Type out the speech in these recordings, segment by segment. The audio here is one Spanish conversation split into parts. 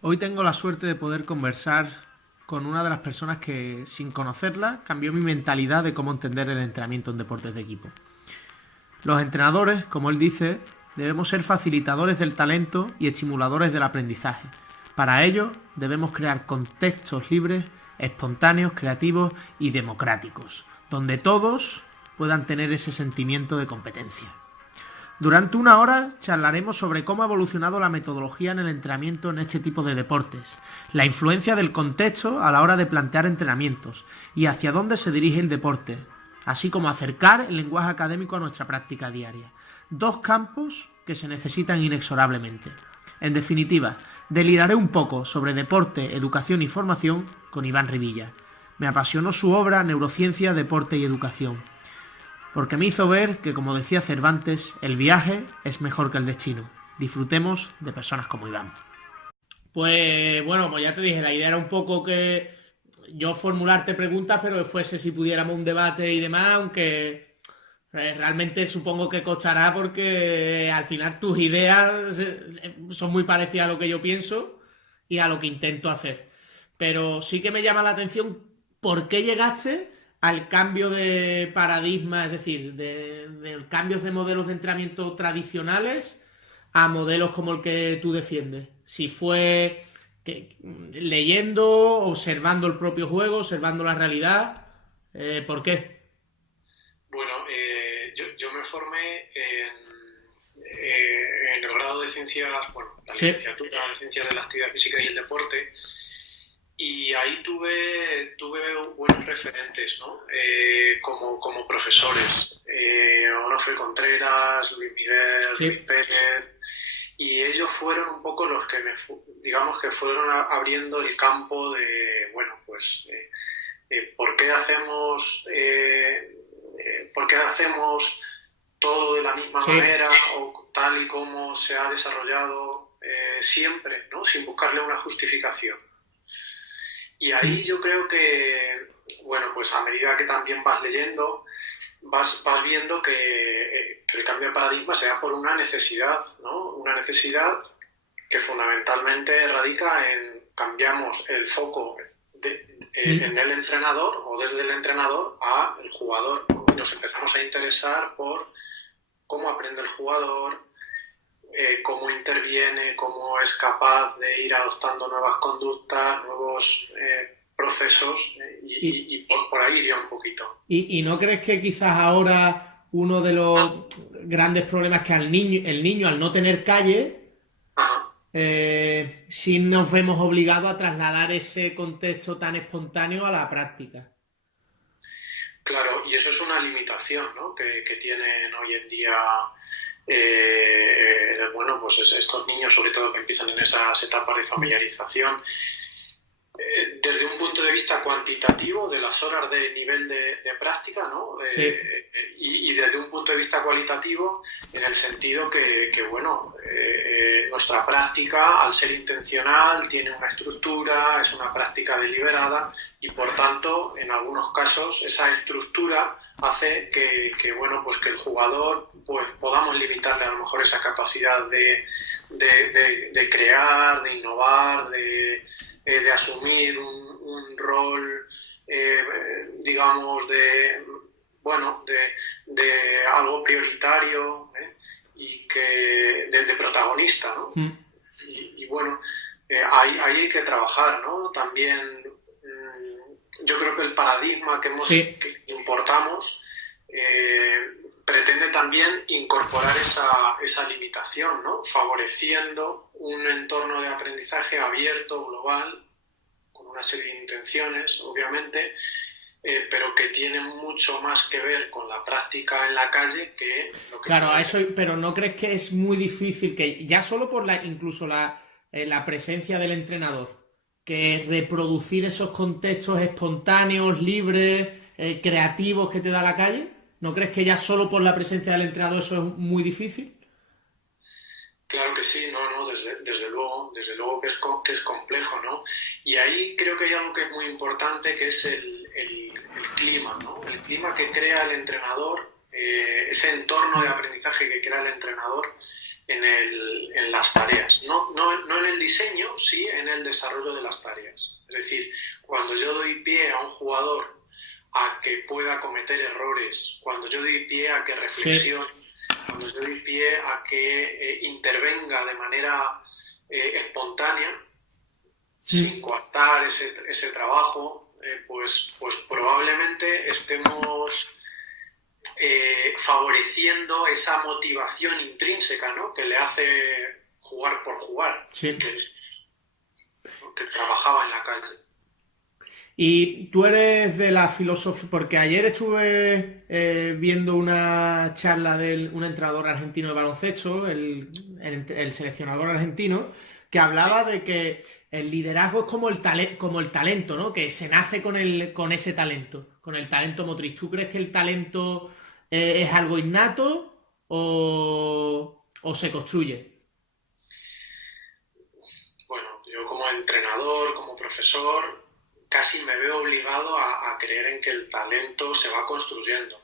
Hoy tengo la suerte de poder conversar con una de las personas que, sin conocerla, cambió mi mentalidad de cómo entender el entrenamiento en deportes de equipo. Los entrenadores, como él dice, debemos ser facilitadores del talento y estimuladores del aprendizaje. Para ello, debemos crear contextos libres, espontáneos, creativos y democráticos, donde todos puedan tener ese sentimiento de competencia. Durante una hora charlaremos sobre cómo ha evolucionado la metodología en el entrenamiento en este tipo de deportes, la influencia del contexto a la hora de plantear entrenamientos y hacia dónde se dirige el deporte, así como acercar el lenguaje académico a nuestra práctica diaria. Dos campos que se necesitan inexorablemente. En definitiva, deliraré un poco sobre deporte, educación y formación con Iván Rivilla. Me apasionó su obra Neurociencia, Deporte y Educación, porque me hizo ver que, como decía Cervantes, el viaje es mejor que el destino. Disfrutemos de personas como Iván. Pues bueno, pues ya te dije, la idea era un poco que yo formularte preguntas, pero que fuese si pudiéramos un debate y demás, aunque realmente supongo que costará porque al final tus ideas son muy parecidas a lo que yo pienso y a lo que intento hacer. Pero sí que me llama la atención por qué llegaste al cambio de paradigma, es decir, de cambios de modelos de entrenamiento tradicionales a modelos como el que tú defiendes. Si fue leyendo, observando el propio juego, observando la realidad, ¿por qué? Bueno, yo me formé en el grado de ciencias, bueno, la Sí. licenciatura de ciencias de la actividad física y el deporte, y ahí tuve buenos referentes, ¿no? Como profesores. Onofre Contreras, Luis Miguel, Luis Sí. Pérez, y ellos fueron un poco los que digamos que fueron abriendo el campo de, bueno, pues, ¿por qué hacemos todo de la misma Sí. manera o tal y como se ha desarrollado siempre, ¿no? Sin buscarle una justificación? Y ahí Mm. yo creo que, bueno, pues a medida que también vas leyendo, vas viendo que el cambio de paradigma se da por una necesidad, ¿no? Una necesidad que fundamentalmente radica en cambiamos el foco en Mm. el entrenador o desde el entrenador a el jugador. Nos empezamos a interesar por cómo aprende el jugador, cómo interviene, cómo es capaz de ir adoptando nuevas conductas, nuevos procesos, ¿Y, y por ahí iría un poquito. y no crees que quizás ahora uno de los grandes problemas es que el niño al no tener calle, Ajá. sí nos vemos obligados a trasladar ese contexto tan espontáneo a la práctica? Claro, y eso es una limitación, ¿no? que tienen hoy en día, bueno, pues estos niños, sobre todo que empiezan en esas etapas de Mm. familiarización, desde un punto de vista cuantitativo de las horas de nivel de práctica, ¿no? Sí. Y desde un punto de vista cualitativo, en el sentido bueno, nuestra práctica, al ser intencional, tiene una estructura, es una práctica deliberada y, por tanto, en algunos casos, esa estructura hace bueno, pues que el jugador, pues podamos limitarle a lo mejor esa capacidad de crear, de innovar, de asumir un rol, digamos, bueno, de algo prioritario, y de protagonista, ¿no? Mm. Y bueno, ahí hay que trabajar, ¿no? También yo creo que el paradigma Sí. que importamos pretende también incorporar esa limitación, ¿no? Favoreciendo un entorno de aprendizaje abierto, global, con una serie de intenciones, obviamente, pero que tiene mucho más que ver con la práctica en la calle que lo que Claro, a puede eso, ser. pero ¿no crees que es muy difícil que ya solo por incluso la presencia del entrenador, que reproducir esos contextos espontáneos, libres, creativos que te da la calle? ¿No crees que ya solo por la presencia del entrenador eso es muy difícil? Claro que sí, no, desde luego que es complejo, ¿no? Y ahí creo que hay algo que es muy importante, que es el clima, ¿no? El clima que crea el entrenador, ese entorno de aprendizaje que crea el entrenador, en las tareas. No en el diseño, sí en el desarrollo de las tareas. Es decir, cuando yo doy pie a un jugador a que pueda cometer errores, cuando yo doy pie a que reflexione, cuando yo doy pie a que intervenga de manera espontánea, sin coartar ese trabajo, pues probablemente estemos favoreciendo esa motivación intrínseca, ¿no?, que le hace jugar por jugar, que trabajaba en la calle. Y tú eres de la filosofía, porque ayer estuve viendo una charla de un entrenador argentino de baloncesto, el seleccionador argentino, que hablaba de que el liderazgo es como el talento, ¿no? Que se nace con ese talento, con el talento motriz. ¿Tú crees que el talento es algo innato o se construye? Bueno, yo como entrenador, como profesor, casi me veo obligado a creer en que el talento se va construyendo.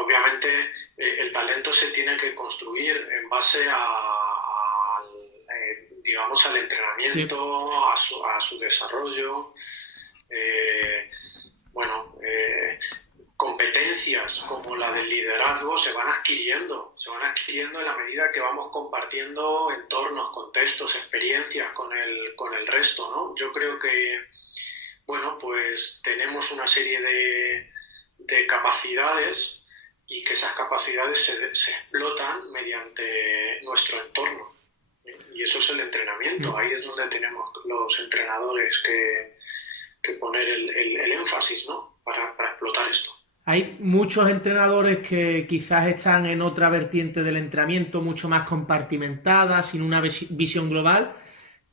Obviamente el talento se tiene que construir en base digamos, al entrenamiento, a su desarrollo. Competencias como la del liderazgo se van adquiriendo en la medida que vamos compartiendo entornos, contextos, experiencias con el resto, ¿no? Yo creo que, bueno, pues tenemos una serie de capacidades y que esas capacidades se explotan mediante nuestro entorno. Y eso es el entrenamiento. Ahí es donde tenemos los entrenadores que poner el énfasis, ¿no?, para explotar esto. Hay muchos entrenadores que quizás están en otra vertiente del entrenamiento, mucho más compartimentada, sin una visión global,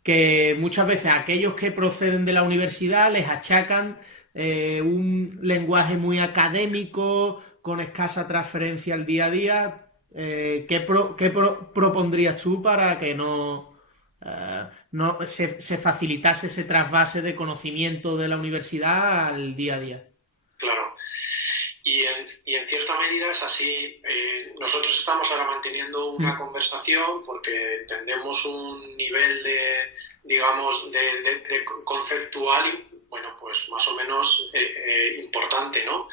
que muchas veces a aquellos que proceden de la universidad les achacan un lenguaje muy académico, con escasa transferencia al día a día. ¿Qué propondrías tú para que no se facilitase ese trasvase de conocimiento de la universidad al día a día? Claro. Y en cierta medida es así. Nosotros estamos ahora manteniendo una conversación porque entendemos un nivel de conceptual, bueno, pues más o menos importante, ¿no?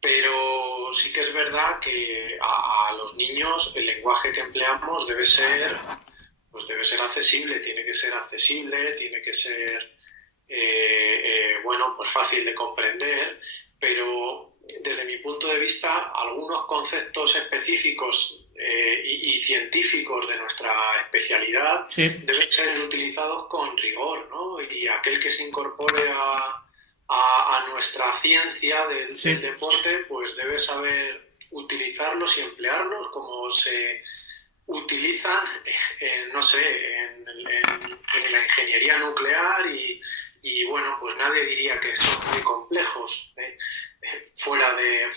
Pero sí que es verdad que a los niños el lenguaje que empleamos debe ser accesible, tiene que ser pues fácil de comprender, pero desde mi punto de vista algunos conceptos específicos y científicos de nuestra especialidad deben ser utilizados con rigor, ¿no? Y aquel que se incorpore a nuestra ciencia del deporte, pues debe saber utilizarlos y emplearlos como se utilizan, en la ingeniería nuclear y bueno, pues nadie diría que son muy complejos fuera de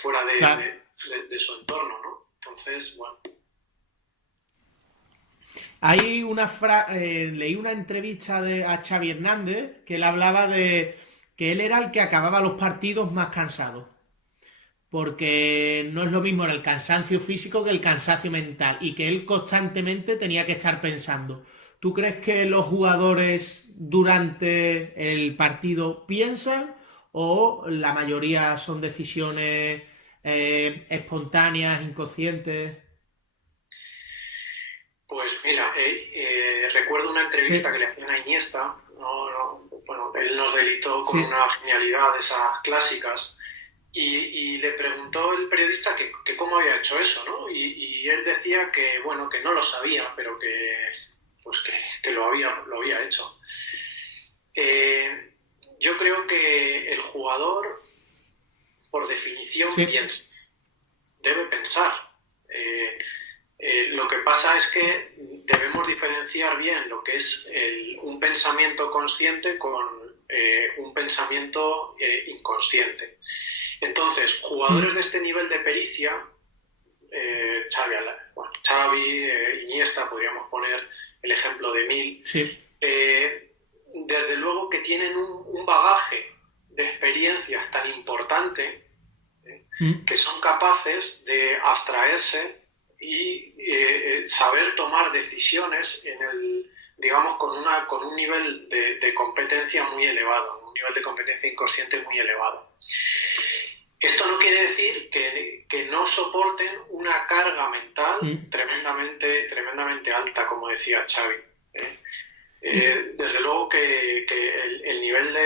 su entorno, ¿no? Entonces, bueno. Hay leí una entrevista a Xavi Hernández que él hablaba de que él era el que acababa los partidos más cansado, porque no es lo mismo el cansancio físico que el cansancio mental, y que él constantemente tenía que estar pensando. ¿Tú crees que los jugadores durante el partido piensan o la mayoría son decisiones espontáneas, inconscientes? Pues mira, recuerdo una entrevista que le hacían a Iniesta. Bueno, él nos deleitó con una genialidad de esas clásicas y le preguntó el periodista que cómo había hecho eso, ¿no? Y él decía que, bueno, que no lo sabía, pero que lo había hecho. Yo creo que el jugador, por definición, debe pensar. Lo que pasa es que debemos diferenciar bien lo que es un pensamiento consciente con un pensamiento inconsciente. Entonces, jugadores de este nivel de pericia, Xavi, Iniesta, podríamos poner el ejemplo de Emil, desde luego que tienen un bagaje de experiencias tan importante que son capaces de abstraerse y saber tomar decisiones digamos, con un nivel de competencia muy elevado, un nivel de competencia inconsciente muy elevado. Esto no quiere decir que no soporten una carga mental tremendamente alta, como decía Xavi. Desde luego que el nivel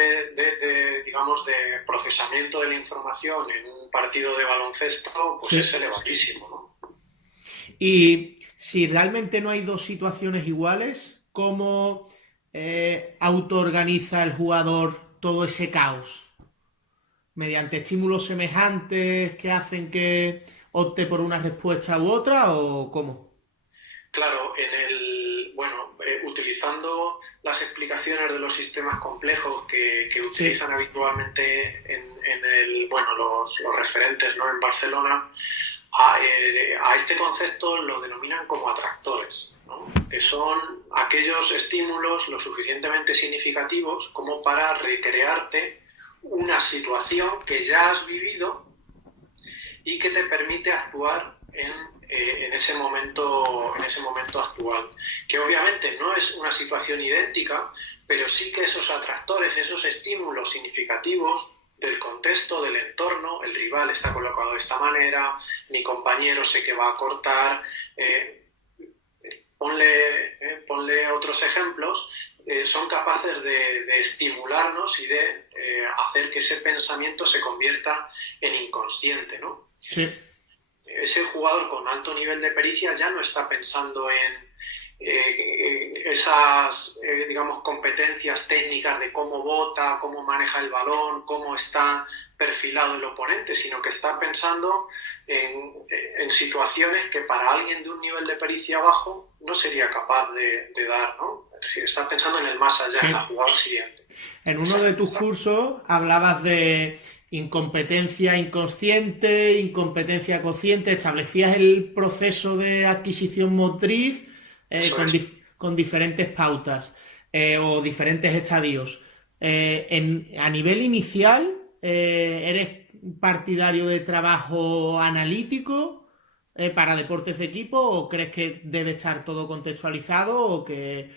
digamos, de procesamiento de la información en un partido de baloncesto pues es elevadísimo, ¿no? Y si realmente no hay dos situaciones iguales, ¿cómo autoorganiza el jugador todo ese caos? ¿Mediante estímulos semejantes que hacen que opte por una respuesta u otra o cómo? Claro, utilizando las explicaciones de los sistemas complejos que utilizan habitualmente los referentes, ¿no?, en Barcelona, a este concepto lo denominan como atractores, ¿no?, que son aquellos estímulos lo suficientemente significativos como para recrearte una situación que ya has vivido y que te permite actuar en ese momento actual, que obviamente no es una situación idéntica, pero sí que esos atractores, esos estímulos significativos del contexto, del entorno, el rival está colocado de esta manera, mi compañero sé que va a cortar, ponle otros ejemplos, son capaces de estimularnos y de hacer que ese pensamiento se convierta en inconsciente, ¿no? Sí. Ese jugador con alto nivel de pericia ya no está pensando en esas, digamos, competencias técnicas de cómo bota, cómo maneja el balón, cómo está perfilado el oponente, sino que está pensando en situaciones que para alguien de un nivel de pericia bajo no sería capaz de dar, ¿no? Es decir, está pensando en el más allá, en la jugada siguiente. En uno de tus cursos hablabas de incompetencia inconsciente, incompetencia consciente, establecías el proceso de adquisición motriz con diferentes pautas o diferentes estadios. A nivel inicial, ¿eres partidario de trabajo analítico para deportes de equipo o crees que debe estar todo contextualizado o que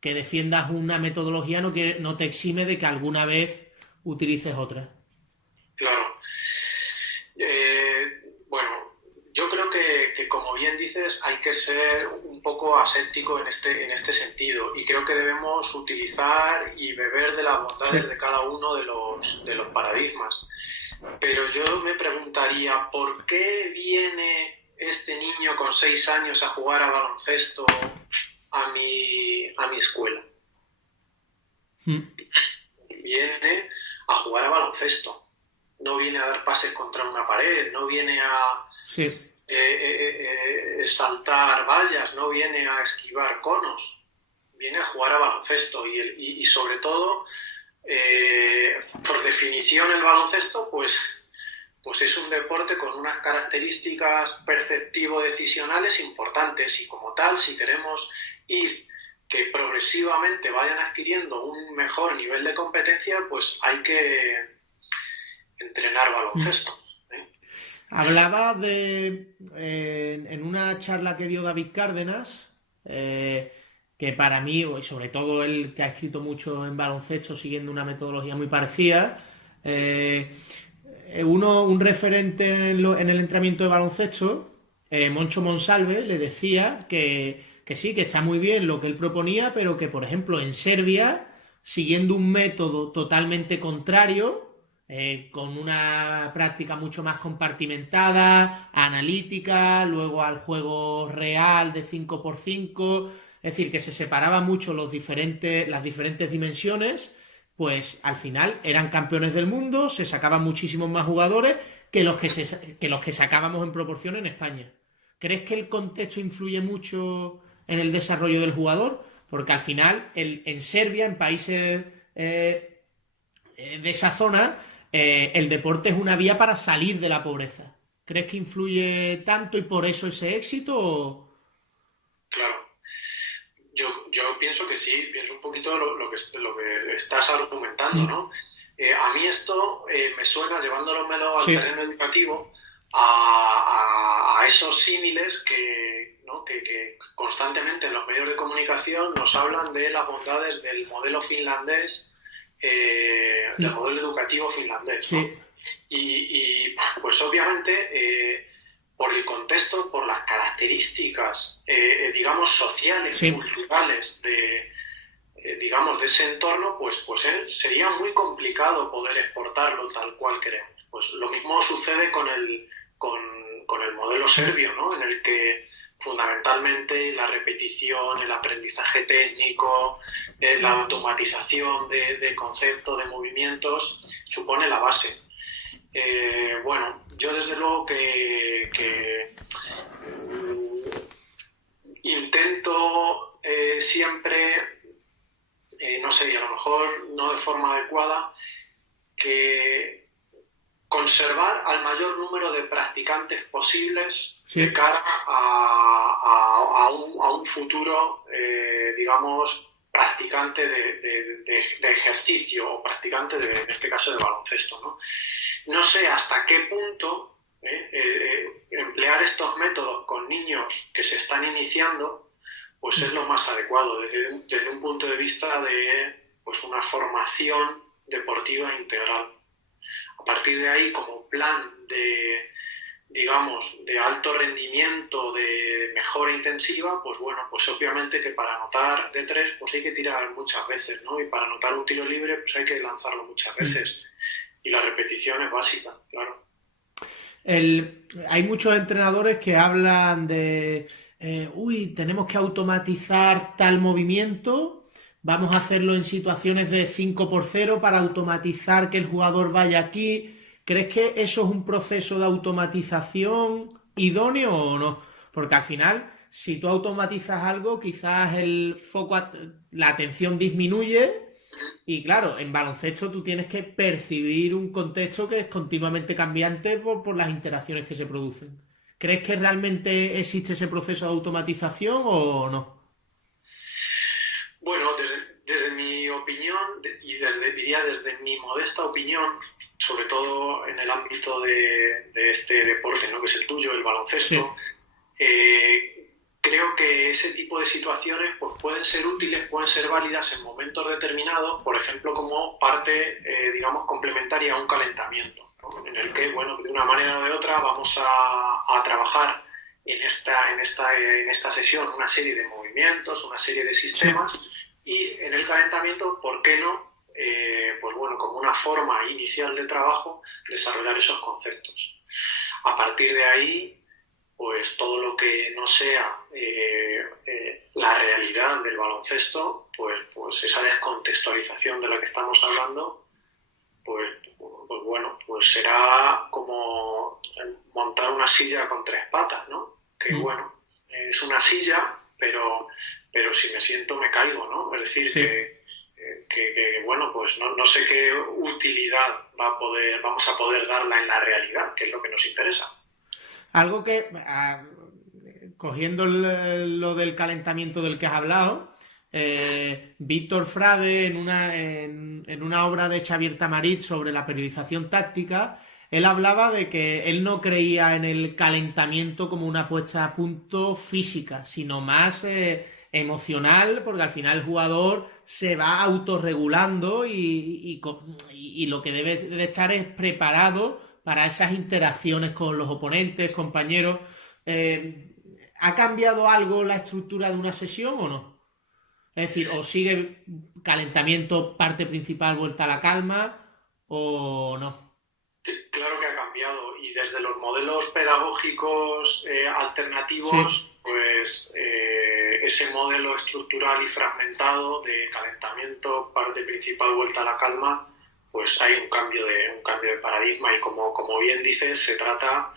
defiendas una metodología no te exime de que alguna vez utilices otra? Claro. Yo creo que como bien dices, hay que ser un poco aséptico en este sentido y creo que debemos utilizar y beber de las bondades de cada uno de los paradigmas. Pero yo me preguntaría, ¿por qué viene este niño con 6 años a jugar a baloncesto a mi escuela? Viene a jugar a baloncesto. No viene a dar pases contra una pared, no viene a saltar vallas, no viene a esquivar conos, viene a jugar a baloncesto y sobre todo, por definición el baloncesto, pues es un deporte con unas características perceptivo-decisionales importantes y como tal, si queremos que progresivamente vayan adquiriendo un mejor nivel de competencia, pues hay que entrenar baloncesto. Hablaba en una charla que dio David Cárdenas, que para mí, y sobre todo él que ha escrito mucho en baloncesto siguiendo una metodología muy parecida, un referente en el entrenamiento de baloncesto, Moncho Monsalve, le decía que sí, que está muy bien lo que él proponía, pero que, por ejemplo, en Serbia, siguiendo un método totalmente contrario, con una práctica mucho más compartimentada, analítica, luego al juego real de 5x5, es decir, que se separaban mucho las diferentes dimensiones, pues al final eran campeones del mundo, se sacaban muchísimos más jugadores que los que sacábamos en proporción en España. ¿Crees que el contexto influye mucho en el desarrollo del jugador? Porque al final, en Serbia, en países de esa zona, el deporte es una vía para salir de la pobreza. ¿Crees que influye tanto y por eso ese éxito? Claro. Yo pienso que sí, pienso un poquito lo que estás argumentando, ¿no? A mí esto me suena, llevándomelo al Sí, terreno educativo, a esos símiles que constantemente en los medios de comunicación nos hablan de las bondades del modelo finlandés, del modelo educativo finlandés, ¿no? sí, Pues obviamente por el contexto, por las características, digamos, sociales, sí. culturales digamos, de ese entorno, pues sería muy complicado poder exportarlo tal cual queremos. Pues lo mismo sucede con el modelo serbio, ¿no? En el que fundamentalmente la repetición, el aprendizaje técnico, la automatización de conceptos, de movimientos, supone la base. Bueno, yo desde luego intento siempre, no sé, y a lo mejor no de forma adecuada, que conservar al mayor número de practicantes posibles de Sí. cara a un futuro, digamos, practicante de ejercicio o practicante, en este caso, de baloncesto, ¿no? No sé hasta qué punto emplear estos métodos con niños que se están iniciando pues es lo más adecuado desde un punto de vista de pues una formación deportiva integral. A partir de ahí, como plan digamos, de alto rendimiento, de mejora intensiva, pues bueno, pues obviamente que para anotar de tres, pues hay que tirar muchas veces, ¿no? Y para anotar un tiro libre, pues hay que lanzarlo muchas veces. Y la repetición es básica, claro. Hay muchos entrenadores que hablan de, tenemos que automatizar tal movimiento, vamos a hacerlo en situaciones de 5-0 para automatizar que el jugador vaya aquí. ¿Crees que eso es un proceso de automatización idóneo o no? Porque al final, si tú automatizas algo, quizás la atención disminuye y claro, en baloncesto tú tienes que percibir un contexto que es continuamente cambiante por las interacciones que se producen. ¿Crees que realmente existe ese proceso de automatización o no? Bueno, desde mi opinión y diría desde mi modesta opinión, sobre todo en el ámbito de este deporte, ¿no? Que es el tuyo, el Sí, baloncesto, creo que ese tipo de situaciones pues, pueden ser útiles, pueden ser válidas en momentos determinados, por ejemplo, como parte, digamos, complementaria a un calentamiento, ¿no? En el que, bueno, de una manera o de otra vamos a trabajar en esta sesión una serie de movimientos, una serie de sí. sistemas y en el calentamiento, ¿por qué no? Pues bueno, como una forma inicial de trabajo, desarrollar esos conceptos. A partir de ahí, pues todo lo que no sea la realidad del baloncesto, pues esa descontextualización de la que estamos hablando, pues bueno, pues será como montar una silla con tres patas, ¿no? Que Mm, bueno, es una silla, pero si me siento me caigo, ¿no? Es decir, sí. bueno, pues no sé qué utilidad vamos a poder darla en la realidad, que es lo que nos interesa. Algo que, cogiendo lo del calentamiento del que has hablado, Víctor Frade en una obra de Xavier Tamarit sobre la periodización táctica, él hablaba de que él no creía en el calentamiento como una puesta a punto física, sino más emocional, porque al final el jugador se va autorregulando y lo que debe de estar es preparado para esas interacciones con los oponentes, compañeros. Eh, ¿Ha cambiado algo la estructura de una sesión o no? Es decir, o sigue calentamiento, parte principal, vuelta a la calma, o no. Claro que ha cambiado y desde los modelos pedagógicos Sí, alternativos, pues ese modelo estructural y fragmentado de calentamiento, parte principal, vuelta a la calma, pues hay un cambio de paradigma y como bien dices, se trata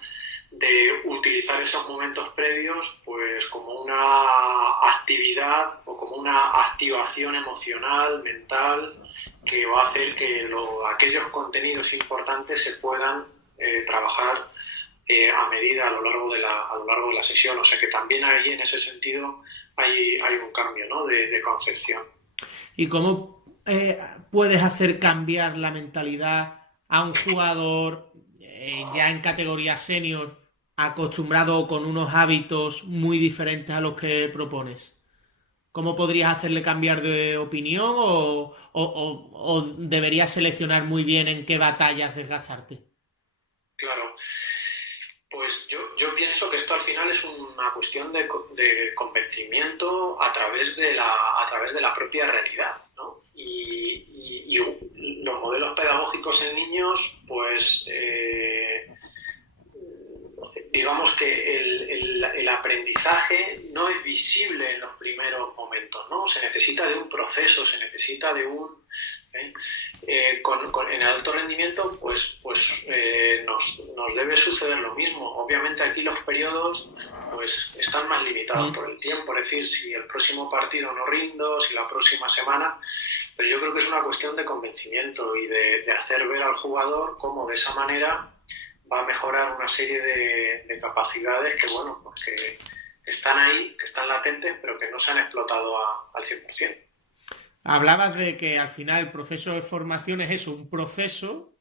de utilizar esos momentos previos pues como una actividad o como una activación emocional, mental, que va a hacer que aquellos contenidos importantes se puedan trabajar a medida a lo largo de la sesión. O sea que también ahí en ese sentido hay un cambio, ¿no? de concepción. ¿Y cómo puedes hacer cambiar la mentalidad a un jugador ya en categoría senior, acostumbrado con unos hábitos muy diferentes a los que propones? ¿Cómo podrías hacerle cambiar de opinión o deberías seleccionar muy bien en qué batallas desgastarte? Claro, pues yo pienso que esto al final es una cuestión de convencimiento a través de la propia realidad, ¿no? Y los modelos pedagógicos en niños, pues digamos que el aprendizaje no es visible en los primeros momentos, ¿no? Se necesita de un proceso, se necesita de un... ¿eh? En el alto rendimiento, nos debe suceder lo mismo. Obviamente aquí los periodos pues están más limitados por el tiempo, es decir, si el próximo partido no rindo, si la próxima semana, pero yo creo que es una cuestión de convencimiento y de hacer ver al jugador cómo de esa manera va a mejorar una serie de capacidades que, bueno, pues que están ahí, que están latentes, pero que no se han explotado al 100%. Hablabas de que al final el proceso de formación es eso, un proceso,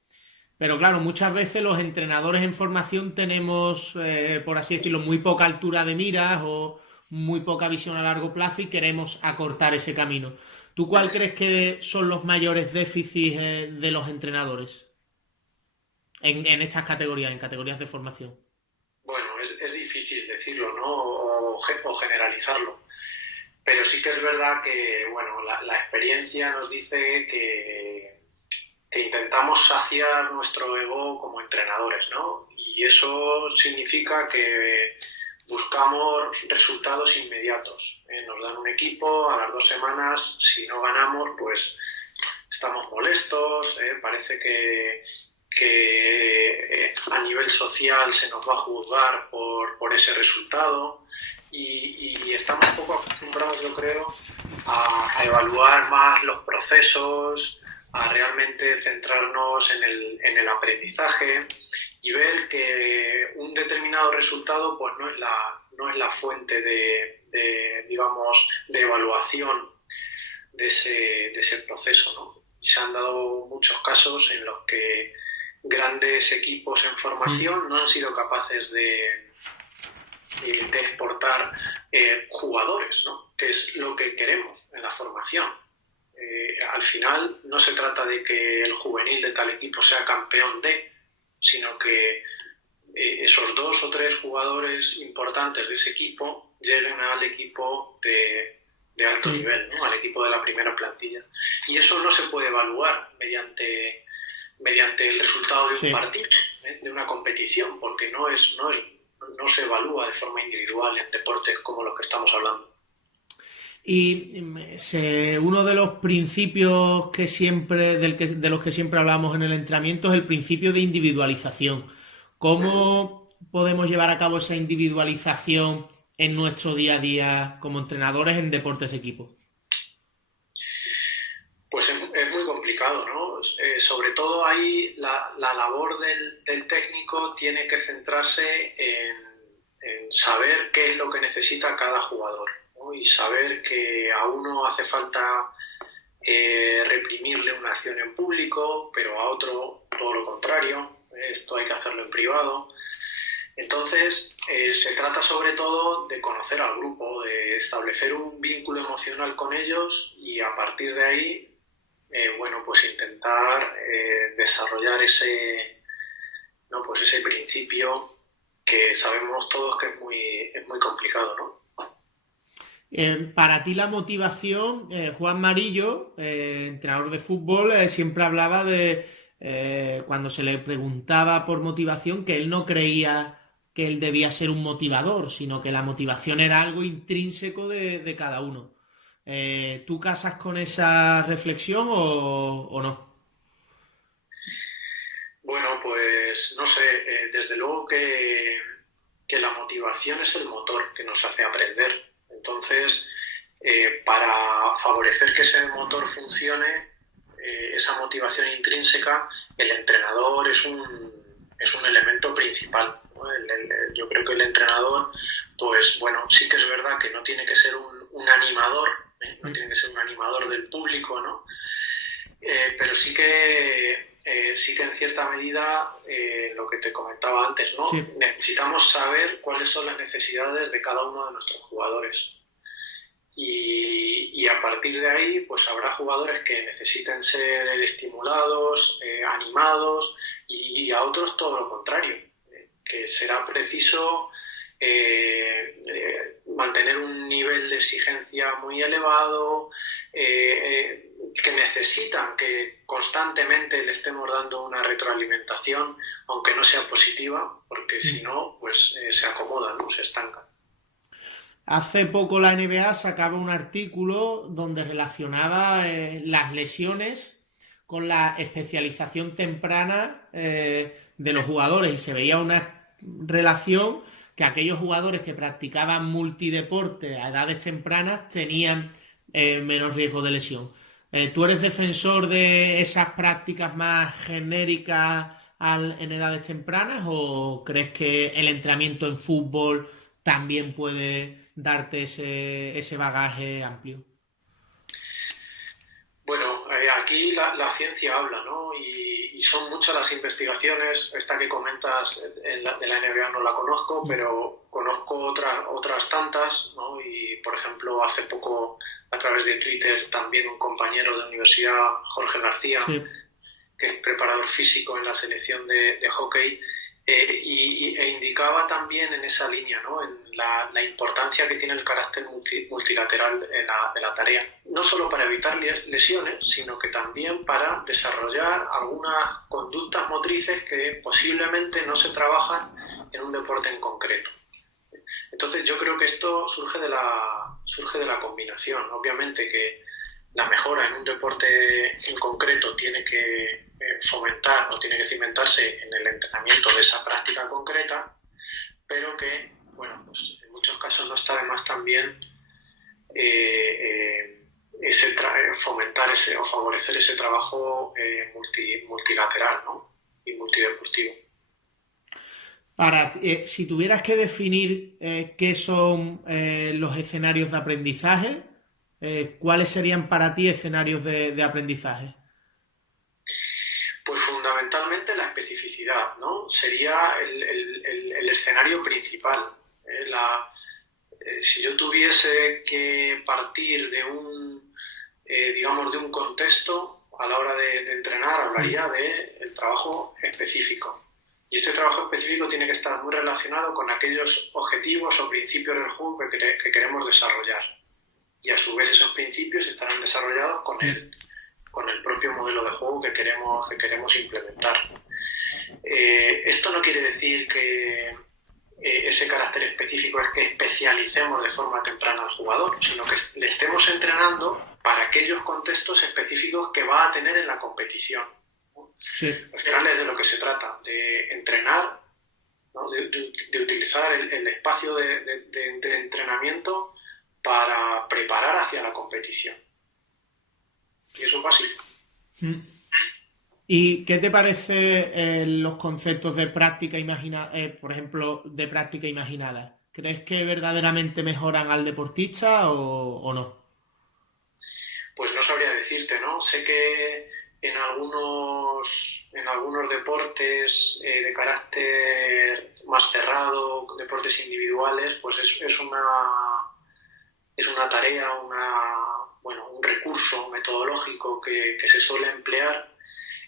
pero claro, muchas veces los entrenadores en formación tenemos, por así decirlo, muy poca altura de miras o muy poca visión a largo plazo y queremos acortar ese camino. ¿Tú cuál crees que son los mayores déficits de los entrenadores en estas categorías, en categorías de formación? Bueno, es difícil decirlo, ¿no? O generalizarlo. Pero sí que es verdad que, bueno, la experiencia nos dice que intentamos saciar nuestro ego como entrenadores, ¿no? Y eso significa que buscamos resultados inmediatos. Nos dan un equipo, a las 2 semanas, si no ganamos, pues estamos molestos, parece que a nivel social se nos va a juzgar por ese resultado. Y estamos un poco acostumbrados, yo creo, a evaluar más los procesos, a realmente centrarnos en el aprendizaje y ver que un determinado resultado pues no es la fuente digamos, de evaluación de ese proceso, ¿no? Se han dado muchos casos en los que grandes equipos en formación no han sido capaces de exportar jugadores, ¿no? Que es lo que queremos en la formación. Al final no se trata de que el juvenil de tal equipo sea campeón sino que esos 2 o 3 jugadores importantes de ese equipo lleguen al equipo de alto nivel, ¿no? Al equipo de la primera plantilla. Y eso no se puede evaluar mediante el resultado de un partido, de una competición, porque no se evalúa de forma individual en deportes como los que estamos hablando. Y uno de los principios de los que siempre hablamos en el entrenamiento es el principio de individualización. ¿Cómo podemos llevar a cabo esa individualización en nuestro día a día como entrenadores en deportes de equipo? Pues es muy complicado, ¿no? Sobre todo ahí la labor del técnico tiene que centrarse en saber qué es lo que necesita cada jugador, ¿no? Y saber que a uno hace falta reprimirle una acción en público, pero a otro todo lo contrario. Esto hay que hacerlo en privado. Entonces, se trata sobre todo de conocer al grupo, de establecer un vínculo emocional con ellos y a partir de ahí pues intentar desarrollar ese principio que sabemos todos que es muy complicado, ¿no? Para ti la motivación, Juan Marillo, entrenador de fútbol, siempre hablaba de cuando se le preguntaba por motivación que él no creía que él debía ser un motivador, sino que la motivación era algo intrínseco de cada uno. ¿Tú casas con esa reflexión o no? Bueno, pues no sé, desde luego que la motivación es el motor que nos hace aprender. Entonces, para favorecer que ese motor funcione, esa motivación intrínseca, el entrenador es un elemento principal, ¿no? Yo creo que el entrenador, pues bueno, sí que es verdad que no tiene que ser un animador, no tiene que ser un animador del público, ¿no? pero sí que en cierta medida, lo que te comentaba antes, ¿no? Sí. Necesitamos saber cuáles son las necesidades de cada uno de nuestros jugadores. Y a partir de ahí, pues habrá jugadores que necesiten ser estimulados, animados, y a otros todo lo contrario, que será preciso mantener un nivel de exigencia muy elevado, que necesitan que constantemente le estemos dando una retroalimentación, aunque no sea positiva, porque si no, pues se acomodan, ¿no? Se estancan. Hace poco la NBA sacaba un artículo donde relacionaba las lesiones con la especialización temprana de los jugadores y se veía una relación que aquellos jugadores que practicaban multideporte a edades tempranas tenían menos riesgo de lesión. ¿Tú eres defensor de esas prácticas más genéricas en edades tempranas o crees que el entrenamiento en fútbol también puede darte ese bagaje amplio? Bueno, aquí la ciencia habla, ¿no? Y son muchas las investigaciones. Esta que comentas de la NBA no la conozco, pero conozco otras tantas, ¿no? Y, por ejemplo, hace poco, a través de Twitter, también un compañero de la universidad, Jorge García, Sí. que es preparador físico en la selección de hockey, e indicaba también en esa línea, ¿no? En la importancia que tiene el carácter multilateral de la tarea. No solo para evitar lesiones, sino que también para desarrollar algunas conductas motrices que posiblemente no se trabajan en un deporte en concreto. Entonces yo creo que esto surge de la combinación. Obviamente que la mejora en un deporte en concreto tiene que fomentar o tiene que cimentarse en el entrenamiento de esa práctica concreta, pero que, bueno, pues en muchos casos no está de más también fomentar o favorecer ese trabajo multilateral, ¿no? Y multideportivo. Si tuvieras que definir qué son los escenarios de aprendizaje, ¿cuáles serían para ti escenarios de aprendizaje? Pues fundamentalmente la especificidad, ¿no? Sería el escenario principal. Si yo tuviese que partir de digamos, de un contexto, a la hora de entrenar, hablaría del trabajo específico. Y este trabajo específico tiene que estar muy relacionado con aquellos objetivos o principios del juego que queremos desarrollar. Y a su vez esos principios estarán desarrollados con el propio modelo de juego que queremos implementar. Esto no quiere decir que ese carácter específico es que especialicemos de forma temprana al jugador, sino que le estemos entrenando para aquellos contextos específicos que va a tener en la competición. Sí. Al final es de lo que se trata, de entrenar, ¿no? de utilizar el espacio de entrenamiento para preparar hacia la competición. Y eso es básico. ¿Y qué te parece los conceptos de práctica imaginada, por ejemplo, de práctica imaginada? ¿Crees que verdaderamente mejoran al deportista o no? Pues no sabría decirte, ¿no? Sé que en algunos deportes de carácter más cerrado, deportes individuales, pues es una tarea, un recurso metodológico que se suele emplear.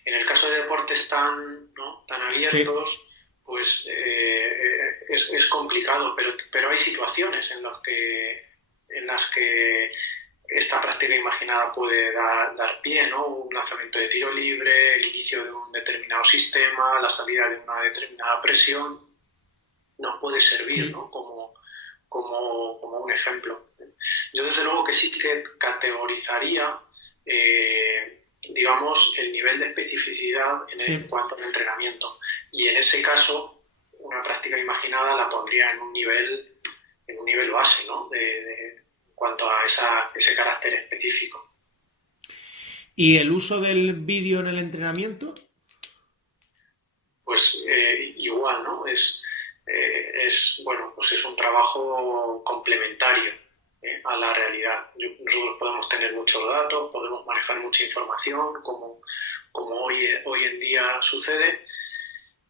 En el caso de deportes tan abiertos, sí, pues es complicado, pero hay situaciones en las que esta práctica imaginada puede dar pie, ¿no? Un lanzamiento de tiro libre, el inicio de un determinado sistema, la salida de una determinada presión, nos puede servir, ¿no? como un ejemplo. Yo desde luego que sí que categorizaría digamos, el nivel de especificidad en cuanto al entrenamiento. Y en ese caso, una práctica imaginada la pondría en un nivel base, ¿no? En cuanto a ese carácter específico. ¿Y el uso del vídeo en el entrenamiento? Pues igual, ¿no? Pues es un trabajo complementario. a la realidad. Nosotros podemos tener muchos datos, podemos manejar mucha información, como hoy en día sucede.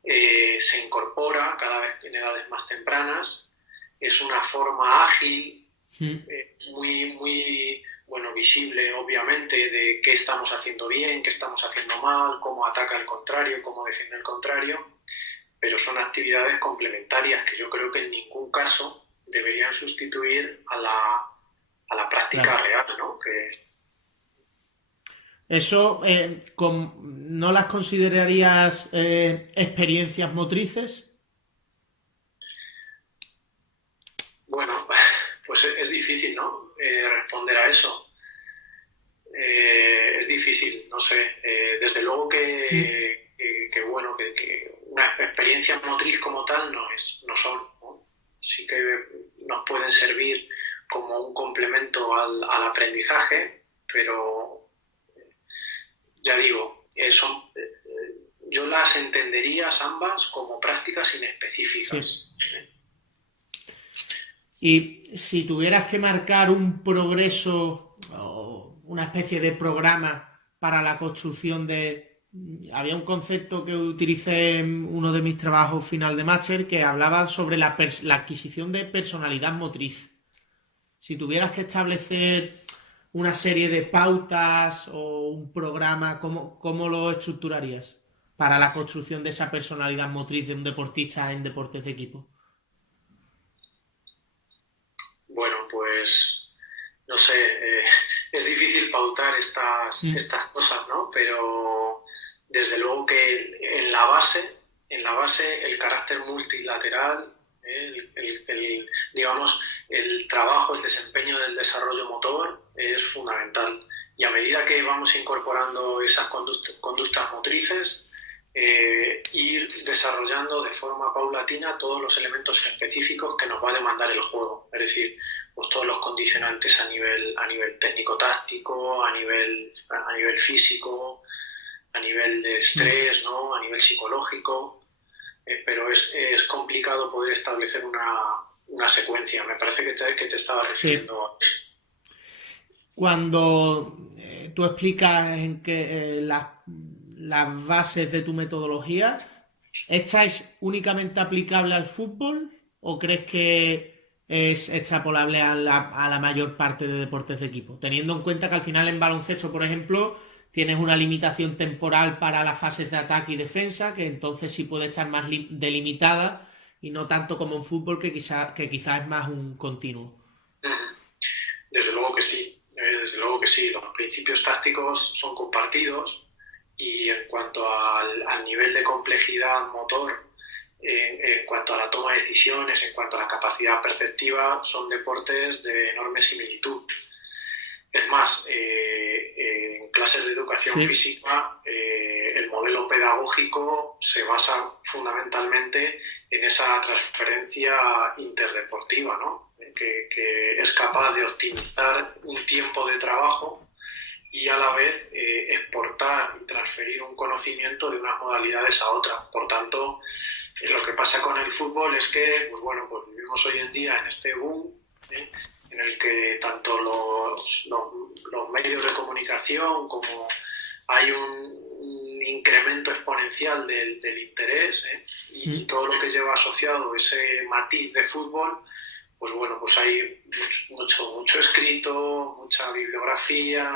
Se incorpora cada vez en edades más tempranas. Es una forma ágil, muy bueno, visible, obviamente, de qué estamos haciendo bien, qué estamos haciendo mal, cómo ataca el contrario, cómo defiende el contrario, pero son actividades complementarias que yo creo que en ningún caso deberían sustituir a la práctica real, ¿no? ¿Eso no las considerarías experiencias motrices? Bueno, pues es difícil, ¿no? Responder a eso. Es difícil, no sé. Desde luego que una experiencia motriz como tal no son, ¿no? Sí que nos pueden servir como un complemento al aprendizaje, pero ya digo, yo las entendería ambas como prácticas inespecíficas. Sí. Y si tuvieras que marcar un progreso o una especie de programa para la construcción Había un concepto que utilicé en uno de mis trabajos final de máster que hablaba sobre la adquisición de personalidad motriz. Si tuvieras que establecer una serie de pautas o un programa, ¿cómo lo estructurarías para la construcción de esa personalidad motriz de un deportista en deportes de equipo? Bueno, pues no sé, es difícil pautar estas cosas, ¿no? Pero desde luego que en la base el carácter multilateral, digamos, el trabajo, el desempeño del desarrollo motor es fundamental. Y a medida que vamos incorporando esas conductas motrices, ir desarrollando de forma paulatina todos los elementos específicos que nos va a demandar el juego, es decir, pues todos los condicionantes a nivel técnico-táctico, a nivel físico, a nivel de estrés, ¿no? A nivel psicológico, pero es complicado poder establecer una secuencia. Me parece que te estaba refiriendo. Sí. Cuando tú explicas en que las bases de tu metodología, ¿esta es únicamente aplicable al fútbol o crees que es extrapolable a la mayor parte de deportes de equipo? Teniendo en cuenta que al final en baloncesto, por ejemplo, tienes una limitación temporal para las fases de ataque y defensa, que entonces sí puede estar más delimitada y no tanto como en fútbol, que quizás es más un continuo. Desde luego que sí. Desde luego que sí, los principios tácticos son compartidos y en cuanto al nivel de complejidad motor, en cuanto a la toma de decisiones, en cuanto a la capacidad perceptiva, son deportes de enorme similitud. Es más, en clases de educación física, el modelo pedagógico se basa fundamentalmente en esa transferencia interdeportiva, ¿no? Que es capaz de optimizar un tiempo de trabajo y a la vez exportar y transferir un conocimiento de unas modalidades a otras. Por tanto, lo que pasa con el fútbol es que pues vivimos hoy en día en este boom, en el que tanto los medios de comunicación como hay un incremento exponencial del interés, y todo lo que lleva asociado ese matiz de fútbol, pues bueno, pues hay mucho escrito, mucha bibliografía,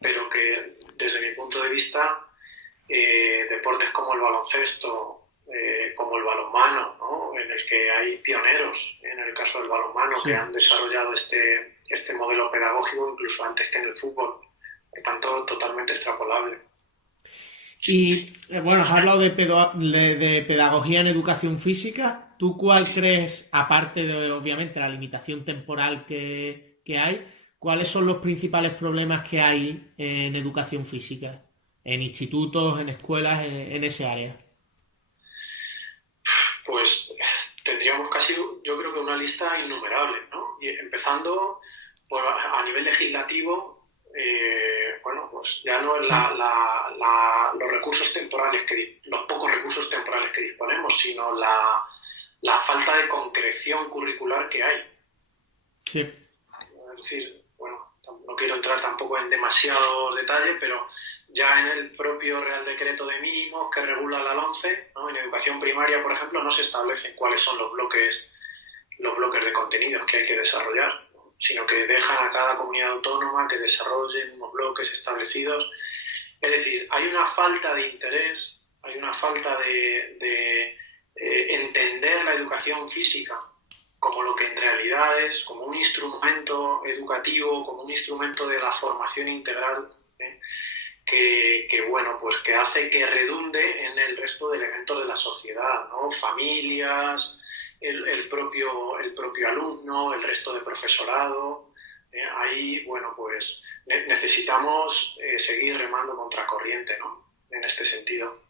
pero que desde mi punto de vista, deportes como el baloncesto, como el balonmano, ¿no? En el que hay pioneros, en el caso del balonmano, que han desarrollado este modelo pedagógico incluso antes que en el fútbol, por tanto totalmente extrapolable. Y bueno, has hablado de pedagogía en educación física. ¿Tú cuál crees, aparte de obviamente la limitación temporal que hay, cuáles son los principales problemas que hay en educación física, en institutos, en escuelas, en ese área? Pues tendríamos casi, yo creo que una lista innumerable, ¿no? Y empezando a nivel legislativo, bueno, pues ya no es los recursos temporales, los pocos recursos temporales que disponemos, sino la falta de concreción curricular que hay. Sí. Es decir, bueno, no quiero entrar tampoco en demasiados detalles, pero ya en el propio Real Decreto de Mínimos que regula la LOMCE, ¿no? En educación primaria, por ejemplo, no se establecen cuáles son los bloques de contenidos que hay que desarrollar, ¿no? Sino que dejan a cada comunidad autónoma que desarrolle unos bloques establecidos. Es decir, hay una falta de interés, hay una falta de entender la educación física como lo que en realidad es, como un instrumento educativo, como un instrumento de la formación integral, ¿eh? Bueno, pues que hace que redunde en el resto de elementos de la sociedad, ¿no? Familias, el propio alumno, el resto de profesorado. Ahí, bueno, pues necesitamos seguir remando contracorriente, ¿no? En este sentido.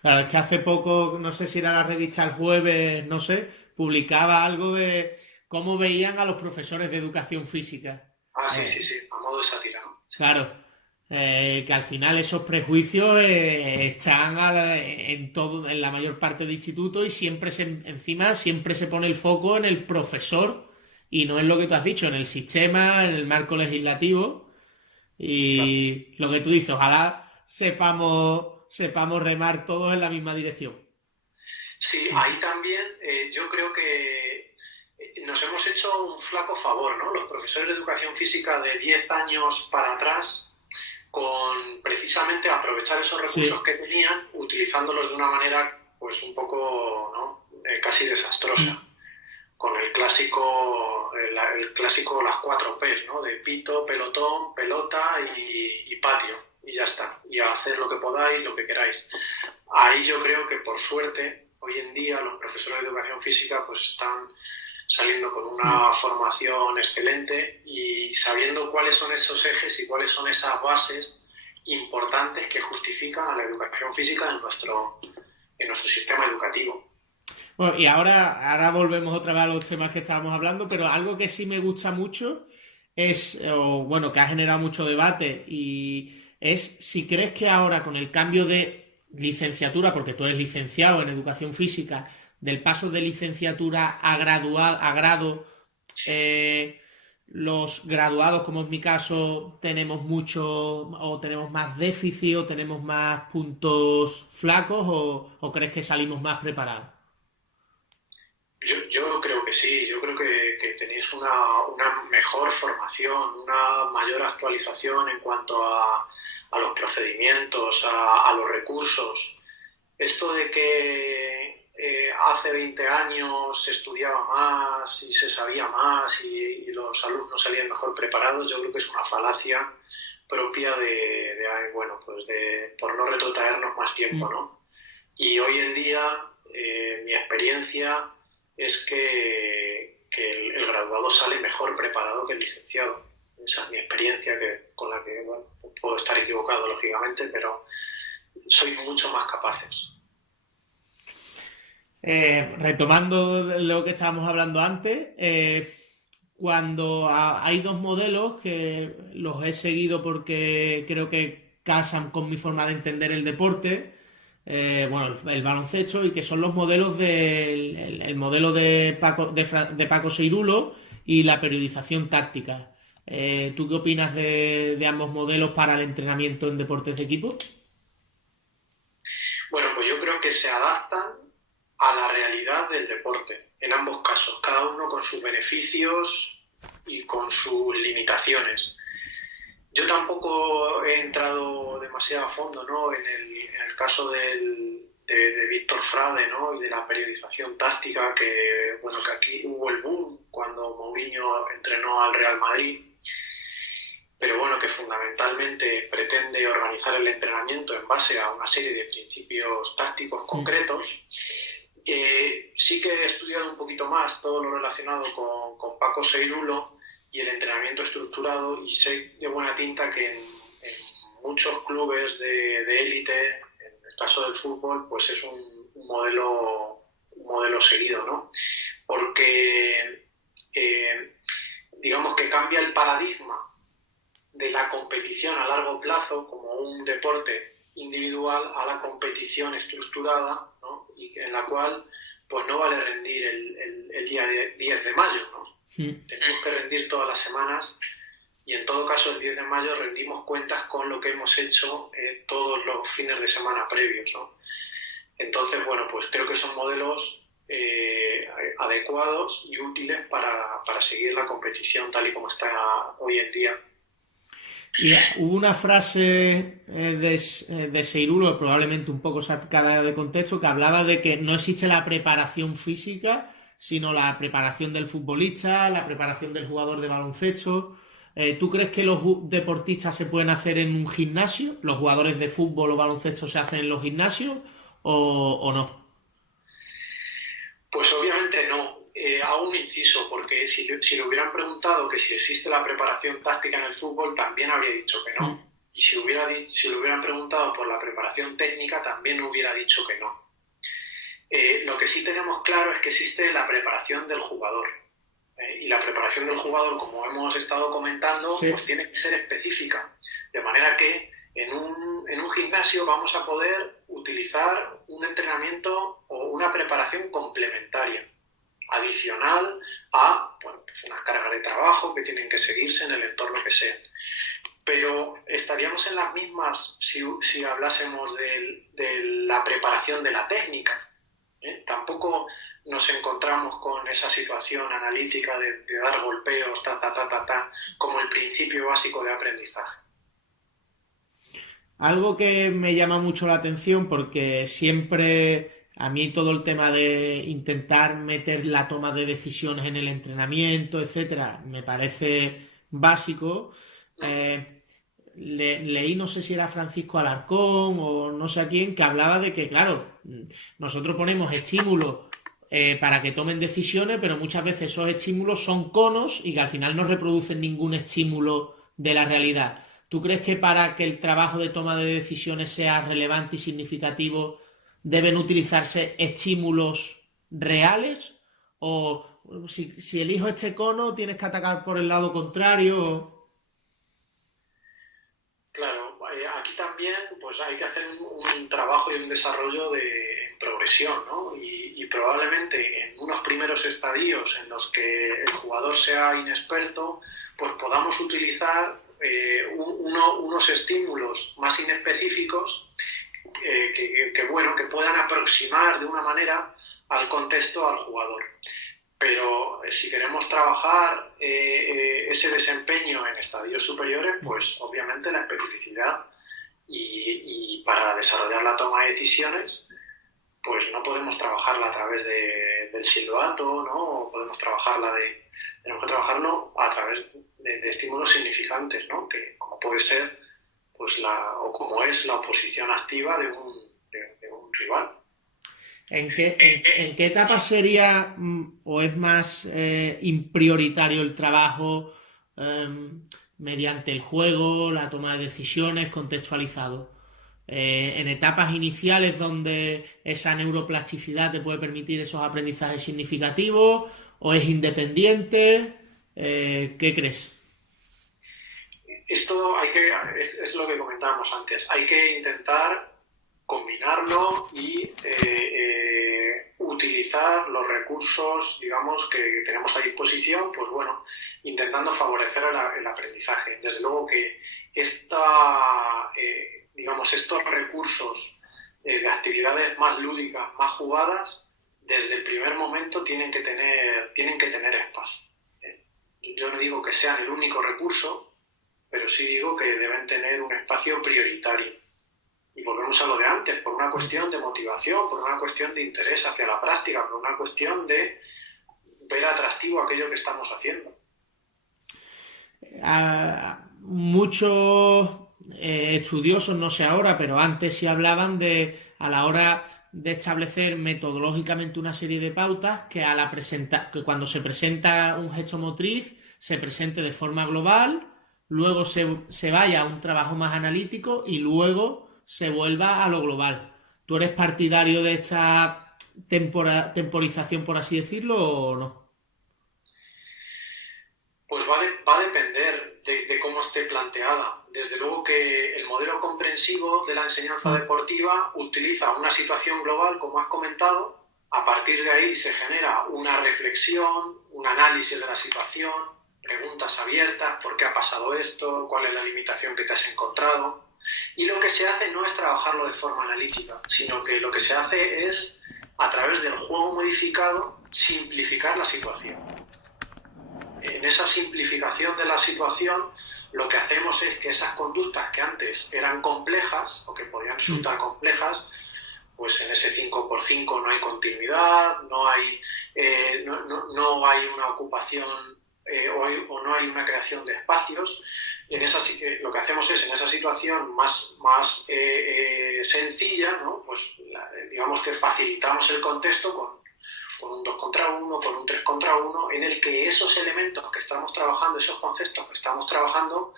Claro, es que hace poco, no sé si era la revista El Jueves, no sé, publicaba algo de cómo veían a los profesores de educación física. Ah, sí, sí, Eh, sí, a modo de sátira, ¿no? Sí. claro, que al final esos prejuicios están en todo, en la mayor parte de institutos y encima siempre se pone el foco en el profesor y no en lo que tú has dicho, en el sistema, en el marco legislativo Claro. y lo que tú dices, ojalá sepamos remar todos en la misma dirección. Sí, ahí también yo creo que nos hemos hecho un flaco favor, ¿no? Los profesores de educación física de 10 años para atrás, con precisamente aprovechar esos recursos Sí. que tenían, utilizándolos de una manera pues un poco, ¿no? Casi desastrosa, con el clásico las 4 P's, ¿no? De pito, pelotón, pelota y patio, y ya está, y a hacer lo que podáis, lo que queráis. Ahí yo creo que por suerte hoy en día los profesores de educación física pues están saliendo con una formación excelente y sabiendo cuáles son esos ejes y cuáles son esas bases importantes que justifican a la educación física en nuestro sistema educativo. Bueno, y ahora volvemos otra vez a los temas que estábamos hablando, pero algo que sí me gusta mucho es, o bueno, que ha generado mucho debate y es si crees que ahora con el cambio de licenciatura, porque tú eres licenciado en educación física, del paso de licenciatura a grado, Sí. eh, los graduados, como es mi caso, tenemos mucho o tenemos más déficit o tenemos más puntos flacos o crees que salimos más preparados. Yo creo que sí, yo creo que tenéis una mejor formación, una mayor actualización en cuanto a los procedimientos, a los recursos. Esto de que hace 20 años se estudiaba más y se sabía más y los alumnos salían mejor preparados, yo creo que es una falacia propia bueno, pues por no retrotraernos más tiempo, ¿no? Y hoy en día mi experiencia es que el graduado sale mejor preparado que el licenciado. Esa es mi experiencia, con la que bueno, puedo estar equivocado, lógicamente, pero sois mucho más capaces. Retomando lo que estábamos hablando antes, hay dos modelos que los he seguido porque creo que casan con mi forma de entender el deporte, bueno, el baloncesto, y que son los modelos el modelo de Paco Seirulo y la periodización táctica. ¿Tú qué opinas de ambos modelos para el entrenamiento en deportes de equipo? Bueno, pues yo creo que se adaptan a la realidad del deporte, en ambos casos, cada uno con sus beneficios y con sus limitaciones. Yo tampoco he entrado demasiado a fondo, ¿no? En el caso de Víctor Frade, ¿no? Y de la periodización táctica, bueno, que aquí hubo el boom cuando Mourinho entrenó al Real Madrid, pero bueno, que fundamentalmente pretende organizar el entrenamiento en base a una serie de principios tácticos concretos. Sí que he estudiado un poquito más todo lo relacionado con Paco Seirulo y el entrenamiento estructurado, y sé de buena tinta que en muchos clubes de élite, en el caso del fútbol, pues es un modelo seguido, ¿no? Porque digamos que cambia el paradigma de la competición a largo plazo como un deporte individual a la competición estructurada, ¿no? Y en la cual pues no vale rendir el día 10 de mayo, ¿no? Tenemos que rendir todas las semanas y en todo caso el 10 de mayo rendimos cuentas con lo que hemos hecho todos los fines de semana previos, ¿no? Entonces, bueno, pues creo que son modelos adecuados y útiles para seguir la competición tal y como está hoy en día. Y hubo una frase de Seirulo, probablemente un poco sacada de contexto, que hablaba de que no existe la preparación física, sino la preparación del futbolista, la preparación del jugador de baloncesto. ¿Tú crees que los deportistas se pueden hacer en un gimnasio? ¿Los jugadores de fútbol o baloncesto se hacen en los gimnasios o no? Pues obviamente no. Hago un inciso, porque si le hubieran preguntado que si existe la preparación táctica en el fútbol, también habría dicho que no. Y si le hubieran preguntado por la preparación técnica, también hubiera dicho que no. Lo que sí tenemos claro es que existe la preparación del jugador. Y la preparación del jugador, como hemos estado comentando, pues tiene que ser específica. De manera que en un gimnasio vamos a poder utilizar un entrenamiento o una preparación complementaria, adicional a pues unas cargas de trabajo que tienen que seguirse en el entorno que sea. Pero estaríamos en las mismas si hablásemos de la preparación de la técnica. Tampoco nos encontramos con esa situación analítica de dar golpeos, como el principio básico de aprendizaje. Algo que me llama mucho la atención, porque siempre a mí todo el tema de intentar meter la toma de decisiones en el entrenamiento, etcétera, me parece básico. Leí, no sé si era Francisco Alarcón o no sé a quién, que hablaba de que, claro, nosotros ponemos estímulos para que tomen decisiones, pero muchas veces esos estímulos son conos y que al final no reproducen ningún estímulo de la realidad. ¿Tú crees que para que el trabajo de toma de decisiones sea relevante y significativo deben utilizarse estímulos reales? ¿O si elijo este cono tienes que atacar por el lado contrario? Claro, aquí también pues hay que hacer un trabajo y un desarrollo en progresión, ¿no? Y probablemente en unos primeros estadios en los que el jugador sea inexperto, pues podamos utilizar unos estímulos más inespecíficos que puedan aproximar de una manera al contexto al jugador. Pero si queremos trabajar ese desempeño en estadios superiores, pues obviamente la especificidad y para desarrollar la toma de decisiones, pues no podemos trabajarla a través del silbato, ¿no? O podemos tenemos que trabajarlo a través de estímulos significantes, ¿no? Que como puede ser, pues o como es la oposición activa de un rival. ¿En qué etapa sería o es más imprioritario el trabajo mediante el juego, la toma de decisiones, contextualizado? En etapas iniciales donde esa neuroplasticidad te puede permitir esos aprendizajes significativos, o es independiente. ¿Qué crees? Esto es lo que comentábamos antes, hay que intentar combinarlo y utilizar los recursos, digamos, que tenemos a disposición, pues bueno, intentando favorecer el aprendizaje. Desde luego que estos recursos de actividades más lúdicas, más jugadas, desde el primer momento tienen que tener espacio. Yo no digo que sean el único recurso, pero sí digo que deben tener un espacio prioritario. Y volvemos a lo de antes, por una cuestión de motivación, por una cuestión de interés hacia la práctica, por una cuestión de ver atractivo aquello que estamos haciendo. Muchos estudiosos, no sé ahora, pero antes sí hablaban a la hora de establecer metodológicamente una serie de pautas que que cuando se presenta un gesto motriz se presente de forma global, luego se vaya a un trabajo más analítico y luego se vuelva a lo global. ¿Tú eres partidario de esta temporización, por así decirlo, o no? Pues va a depender de cómo esté planteada. Desde luego que el modelo comprensivo de la enseñanza deportiva utiliza una situación global, como has comentado. A partir de ahí se genera una reflexión, un análisis de la situación, preguntas abiertas, ¿por qué ha pasado esto? ¿Cuál es la limitación que te has encontrado? Y lo que se hace no es trabajarlo de forma analítica, sino que lo que se hace es, a través del juego modificado, simplificar la situación. En esa simplificación de la situación, lo que hacemos es que esas conductas que antes eran complejas o que podían resultar complejas, pues en ese 5x5 no hay continuidad, no hay una ocupación o no hay una creación de espacios. Lo que hacemos es, en esa situación más sencilla, ¿no? Pues digamos que facilitamos el contexto con un 2 contra 1, con un 3 contra 1, en el que esos elementos que estamos trabajando, esos conceptos que estamos trabajando,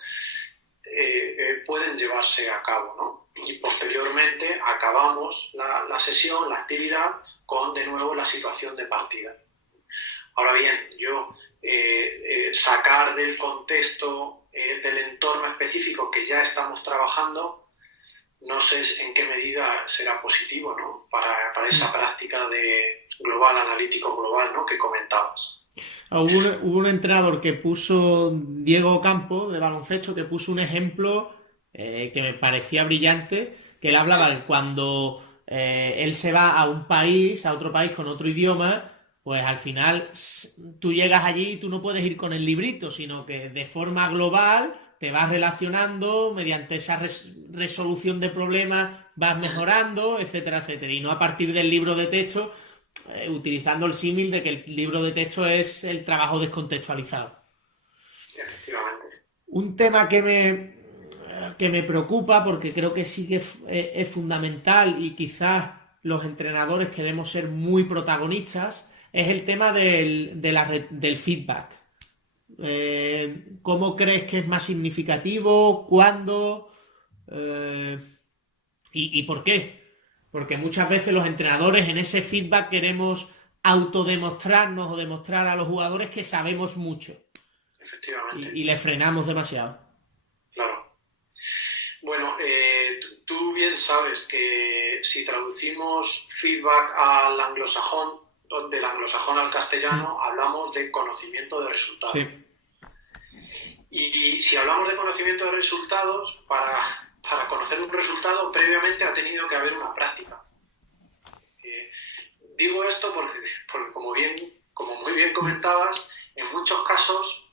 pueden llevarse a cabo, ¿no? Y posteriormente acabamos la sesión, la actividad, con de nuevo la situación de partida. Ahora bien, yo sacar del contexto, del entorno específico que ya estamos trabajando, no sé en qué medida será positivo, ¿no? para esa práctica de global, analítico global, ¿no? Que comentabas. Hubo un entrenador que puso, Diego Campo, de baloncesto, que puso un ejemplo que me parecía brillante, que él hablaba de cuando él se va a un país, a otro país con otro idioma, pues al final tú llegas allí y tú no puedes ir con el librito, sino que de forma global te vas relacionando, mediante esa resolución de problemas vas mejorando, etcétera, etcétera, y no a partir del libro de texto, utilizando el símil de que el libro de texto es el trabajo descontextualizado. Efectivamente. Un tema que me preocupa, porque creo que sí que es fundamental y quizás los entrenadores queremos ser muy protagonistas, es el tema del feedback. ¿Cómo crees que es más significativo? ¿Cuándo? ¿Y por qué? Porque muchas veces los entrenadores en ese feedback queremos autodemostrarnos o demostrar a los jugadores que sabemos mucho. Efectivamente. Y le frenamos demasiado. Claro. Bueno, tú bien sabes que si traducimos feedback al anglosajón, del anglosajón al castellano, hablamos de conocimiento de resultados. Sí. Y si hablamos de conocimiento de resultados, para conocer un resultado previamente ha tenido que haber una práctica. Digo esto porque como muy bien comentabas, en muchos casos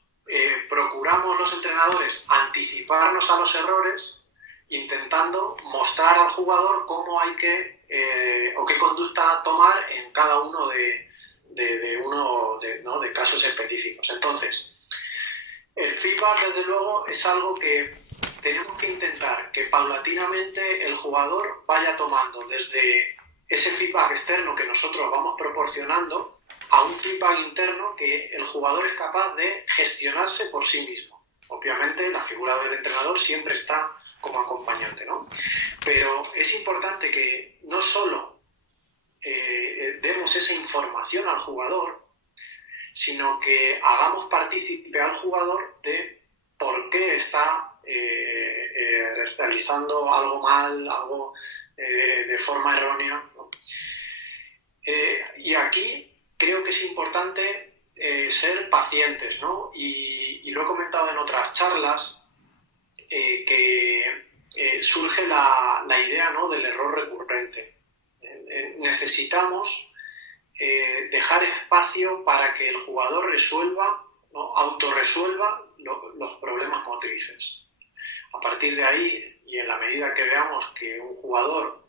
procuramos los entrenadores anticiparnos a los errores, intentando mostrar al jugador cómo hay que o qué conducta tomar en cada uno de casos específicos. Entonces, el feedback, desde luego, es algo que tenemos que intentar que paulatinamente el jugador vaya tomando desde ese feedback externo que nosotros vamos proporcionando a un feedback interno que el jugador es capaz de gestionarse por sí mismo. Obviamente, la figura del entrenador siempre está como acompañante, ¿no? Pero es importante que no solo demos esa información al jugador, sino que hagamos partícipe al jugador de por qué está realizando algo mal, algo de forma errónea, ¿no? Y aquí creo que es importante ser pacientes, ¿no? Y lo he comentado en otras charlas, que surge la idea, ¿no?, del error recurrente. Necesitamos dejar espacio para que el jugador resuelva, ¿no?, autorresuelva los problemas motrices. A partir de ahí, y en la medida que veamos que un jugador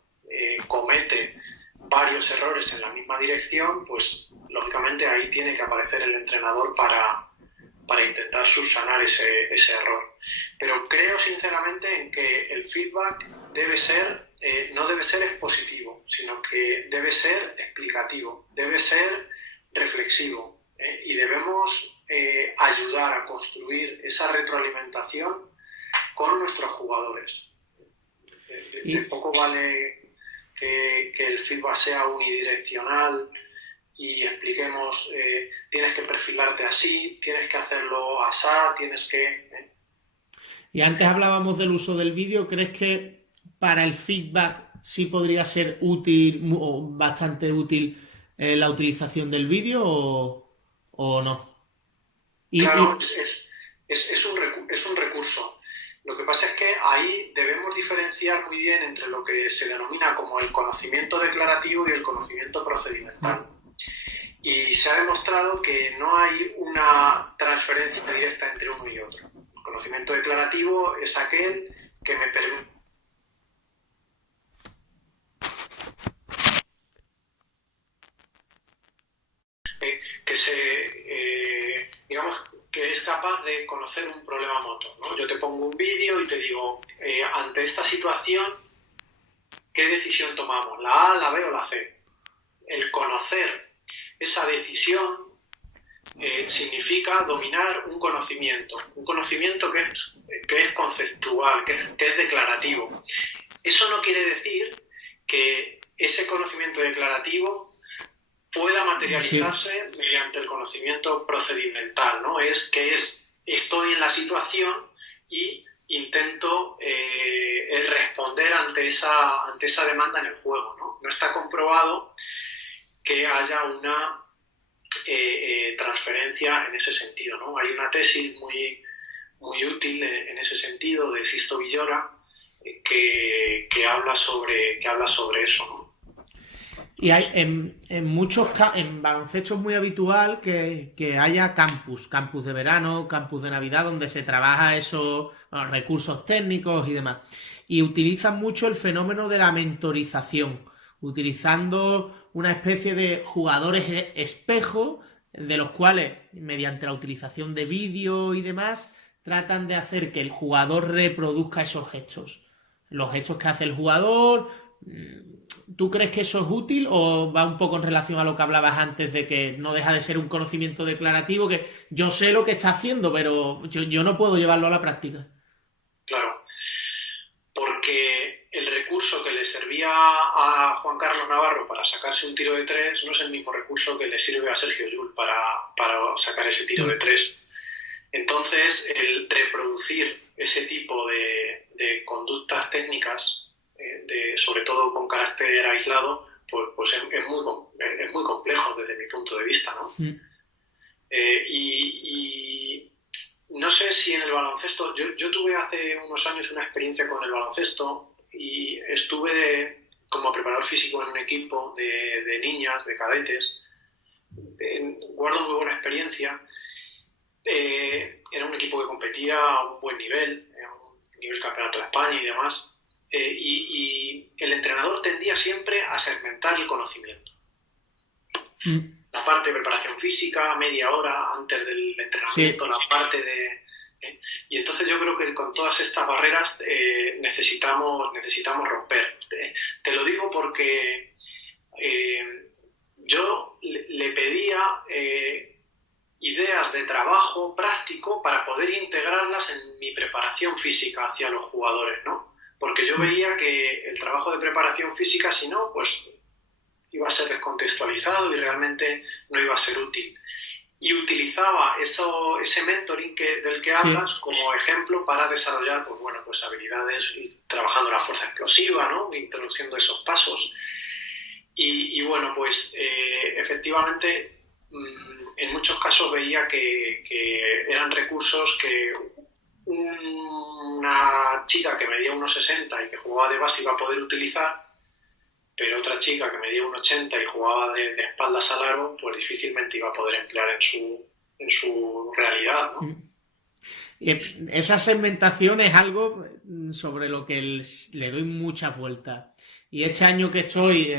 comete varios errores en la misma dirección, pues lógicamente ahí tiene que aparecer el entrenador para intentar subsanar ese error. Pero creo sinceramente en que el feedback no debe ser expositivo, sino que debe ser explicativo, debe ser reflexivo, y debemos ayudar a construir esa retroalimentación con nuestros jugadores. De poco vale que el feedback sea unidireccional y expliquemos, tienes que perfilarte así, tienes que hacerlo asá, tienes que... Y antes hablábamos del uso del vídeo. ¿Crees que para el feedback sí podría ser útil o bastante útil la utilización del vídeo, o no. Claro, es un recurso. Lo que pasa es que ahí debemos diferenciar muy bien entre lo que se denomina como el conocimiento declarativo y el conocimiento procedimental. Y se ha demostrado que no hay una transferencia directa entre uno y otro. El conocimiento declarativo es aquel que me permite digamos, que es capaz de conocer un problema motor, ¿no? Yo te pongo un vídeo y te digo, ante esta situación, ¿qué decisión tomamos? ¿La A, la B o la C? El conocer esa decisión significa dominar un conocimiento que es conceptual, que es declarativo. Eso no quiere decir que ese conocimiento declarativo pueda materializarse mediante el conocimiento procedimental, ¿no? Estoy en la situación y intento responder ante esa demanda en el juego, ¿no? No está comprobado que haya una transferencia en ese sentido, ¿no? Hay una tesis muy, muy útil en ese sentido de Sisto Villora que habla sobre eso, ¿no? Y hay en baloncesto es muy habitual que haya campus de verano, campus de Navidad, donde se trabaja esos recursos técnicos y demás. Y utilizan mucho el fenómeno de la mentorización, utilizando una especie de jugadores espejo, de los cuales, mediante la utilización de vídeo y demás, tratan de hacer que el jugador reproduzca esos gestos. Los gestos que hace el jugador. ¿Tú crees que eso es útil o va un poco en relación a lo que hablabas antes de que no deja de ser un conocimiento declarativo, que yo sé lo que está haciendo, pero yo no puedo llevarlo a la práctica? Claro, porque el recurso que le servía a Juan Carlos Navarro para sacarse un tiro de tres no es el mismo recurso que le sirve a Sergio Llull para sacar ese tiro de tres. Muy el reproducir ese tipo de conductas técnicas, sobre todo con carácter aislado, pues es muy complejo desde mi punto de vista, ¿no? Y no sé si en el baloncesto, yo tuve hace unos años una experiencia con el baloncesto y estuve como preparador físico en un equipo de niñas, de cadetes. Guardo muy buena experiencia. Era un equipo que competía a un buen nivel, a un nivel campeonato de España y demás. Y el entrenador tendía siempre a segmentar el conocimiento. La parte de preparación física, media hora antes del entrenamiento, la parte de... Y entonces yo creo que con todas estas barreras necesitamos romper. Te lo digo porque yo le pedía ideas de trabajo práctico para poder integrarlas en mi preparación física hacia los jugadores, ¿no? Porque yo veía que el trabajo de preparación física, si no, pues iba a ser descontextualizado y realmente no iba a ser útil. Y utilizaba ese mentoring del que hablas como ejemplo para desarrollar pues habilidades, y trabajando la fuerza explosiva, ¿no? Introduciendo esos pasos. Y bueno, pues efectivamente en muchos casos veía que eran recursos que una chica que medía 1,60 y que jugaba de base iba a poder utilizar, pero otra chica que medía 1,80 y jugaba de espaldas al aro, pues difícilmente iba a poder emplear en su realidad, ¿no? Esa segmentación es algo sobre lo que le doy muchas vueltas. Y este año que estoy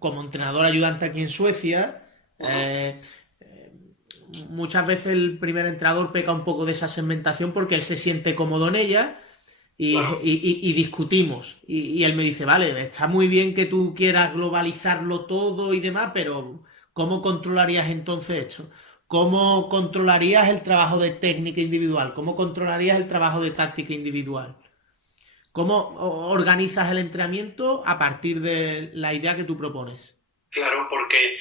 como entrenador ayudante aquí en Suecia, muchas veces el primer entrenador peca un poco de esa segmentación porque él se siente cómodo en ella y discutimos. Y él me dice, vale, está muy bien que tú quieras globalizarlo todo y demás, pero ¿cómo controlarías entonces esto? ¿Cómo controlarías el trabajo de técnica individual? ¿Cómo controlarías el trabajo de táctica individual? ¿Cómo organizas el entrenamiento a partir de la idea que tú propones? Claro, porque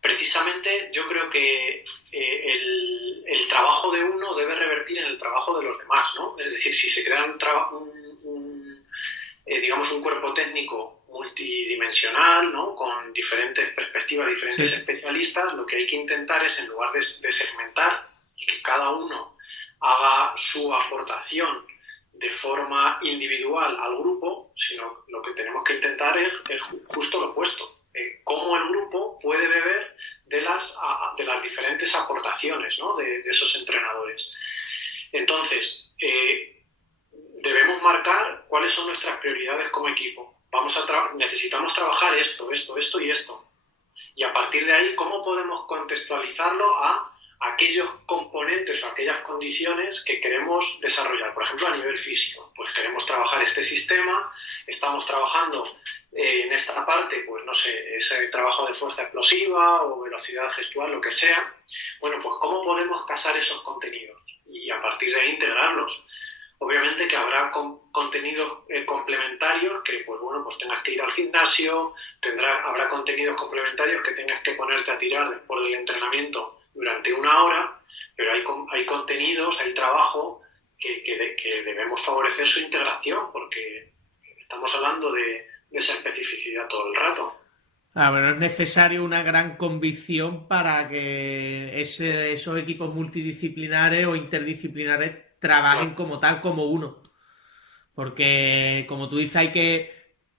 precisamente yo creo que el trabajo de uno debe revertir en el trabajo de los demás, ¿no? Es decir, si se crea digamos un cuerpo técnico multidimensional, ¿no? Con diferentes perspectivas, diferentes especialistas, lo que hay que intentar es, en lugar de segmentar y que cada uno haga su aportación de forma individual al grupo, sino lo que tenemos que intentar es justo lo opuesto. Cómo el grupo puede beber de las diferentes aportaciones, ¿no? de esos entrenadores. Entonces, debemos marcar cuáles son nuestras prioridades como equipo. Necesitamos trabajar esto y esto. Y a partir de ahí, ¿cómo podemos contextualizarlo a aquellos componentes o aquellas condiciones que queremos desarrollar? Por ejemplo, a nivel físico, pues queremos trabajar este sistema, estamos trabajando en esta parte, pues no sé, ese trabajo de fuerza explosiva o velocidad gestual, lo que sea. Bueno, pues ¿cómo podemos casar esos contenidos? Y a partir de ahí integrarlos. Obviamente que habrá contenidos complementarios que, pues bueno, pues tengas que ir al gimnasio, habrá contenidos complementarios que tengas que ponerte a tirar después del entrenamiento durante 1 hora, pero hay contenidos, hay trabajo que debemos favorecer su integración, porque estamos hablando de esa especificidad todo el rato. Pero es necesario una gran convicción para que esos equipos multidisciplinares o interdisciplinares trabajen como tal, como uno. Porque, como tú dices, hay que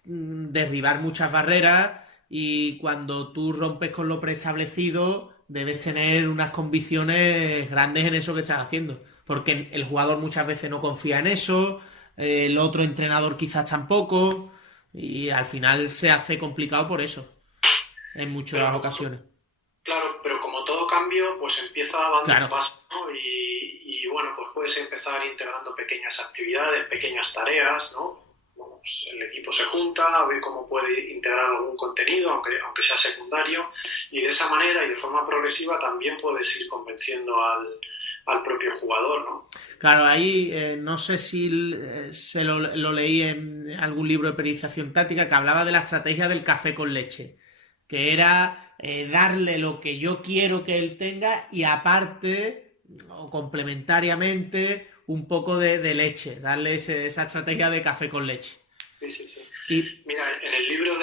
derribar muchas barreras y cuando tú rompes con lo preestablecido debes tener unas convicciones grandes en eso que estás haciendo. Porque el jugador muchas veces no confía en eso, el otro entrenador quizás tampoco, y al final se hace complicado por eso, en muchas ocasiones. Claro, pero como todo cambio, pues empieza dando un paso, ¿no? Y bueno, pues puedes empezar integrando pequeñas actividades, pequeñas tareas, ¿no? Bueno, pues el equipo se junta a ver cómo puede integrar algún contenido, aunque sea secundario, y de esa manera y de forma progresiva también puedes ir convenciendo al propio jugador, ¿no? Claro, ahí no sé si se lo leí en algún libro de periodización táctica que hablaba de la estrategia del café con leche, que era darle lo que yo quiero que él tenga y aparte o complementariamente un poco de leche, darle esa estrategia de café con leche. Sí. Y mira, en el libro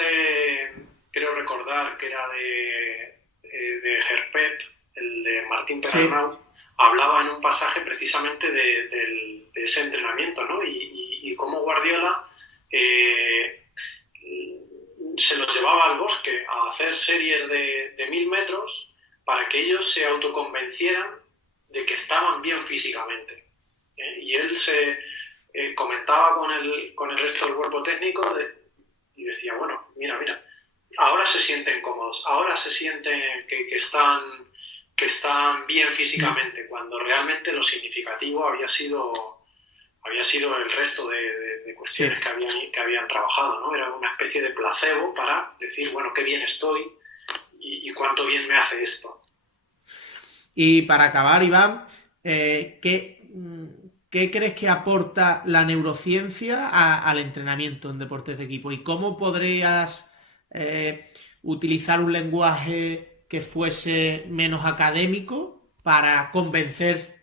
creo recordar que era de Herpet, el de Martín Perarnau, hablaba en un pasaje precisamente de ese entrenamiento, ¿no? Y cómo Guardiola se los llevaba al bosque a hacer series de 1000 metros para que ellos se autoconvencieran de que estaban bien físicamente. Y él se comentaba con el resto del cuerpo técnico y decía, bueno, mira, ahora se sienten cómodos, ahora se sienten que están bien físicamente, cuando realmente lo significativo había sido el resto de cuestiones que habían trabajado, ¿no? Era una especie de placebo para decir, bueno, qué bien estoy y cuánto bien me hace esto. Y para acabar, Iván, ¿qué crees que aporta la neurociencia al entrenamiento en deportes de equipo? ¿Y cómo podrías utilizar un lenguaje que fuese menos académico para convencer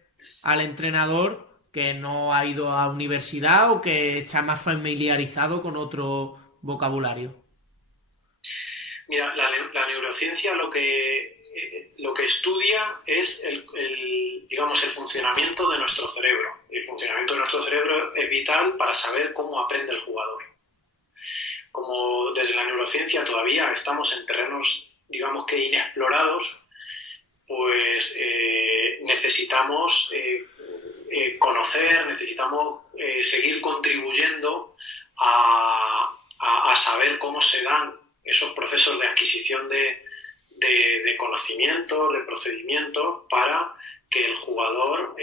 al entrenador que no ha ido a universidad o que está más familiarizado con otro vocabulario? Mira, la neurociencia lo que estudia es el funcionamiento de nuestro cerebro. El funcionamiento de nuestro cerebro es vital para saber cómo aprende el jugador. Como desde la neurociencia todavía estamos en terrenos, digamos que inexplorados, pues necesitamos conocer, necesitamos seguir contribuyendo a saber cómo se dan esos procesos de adquisición de conocimientos, de procedimientos, para que el jugador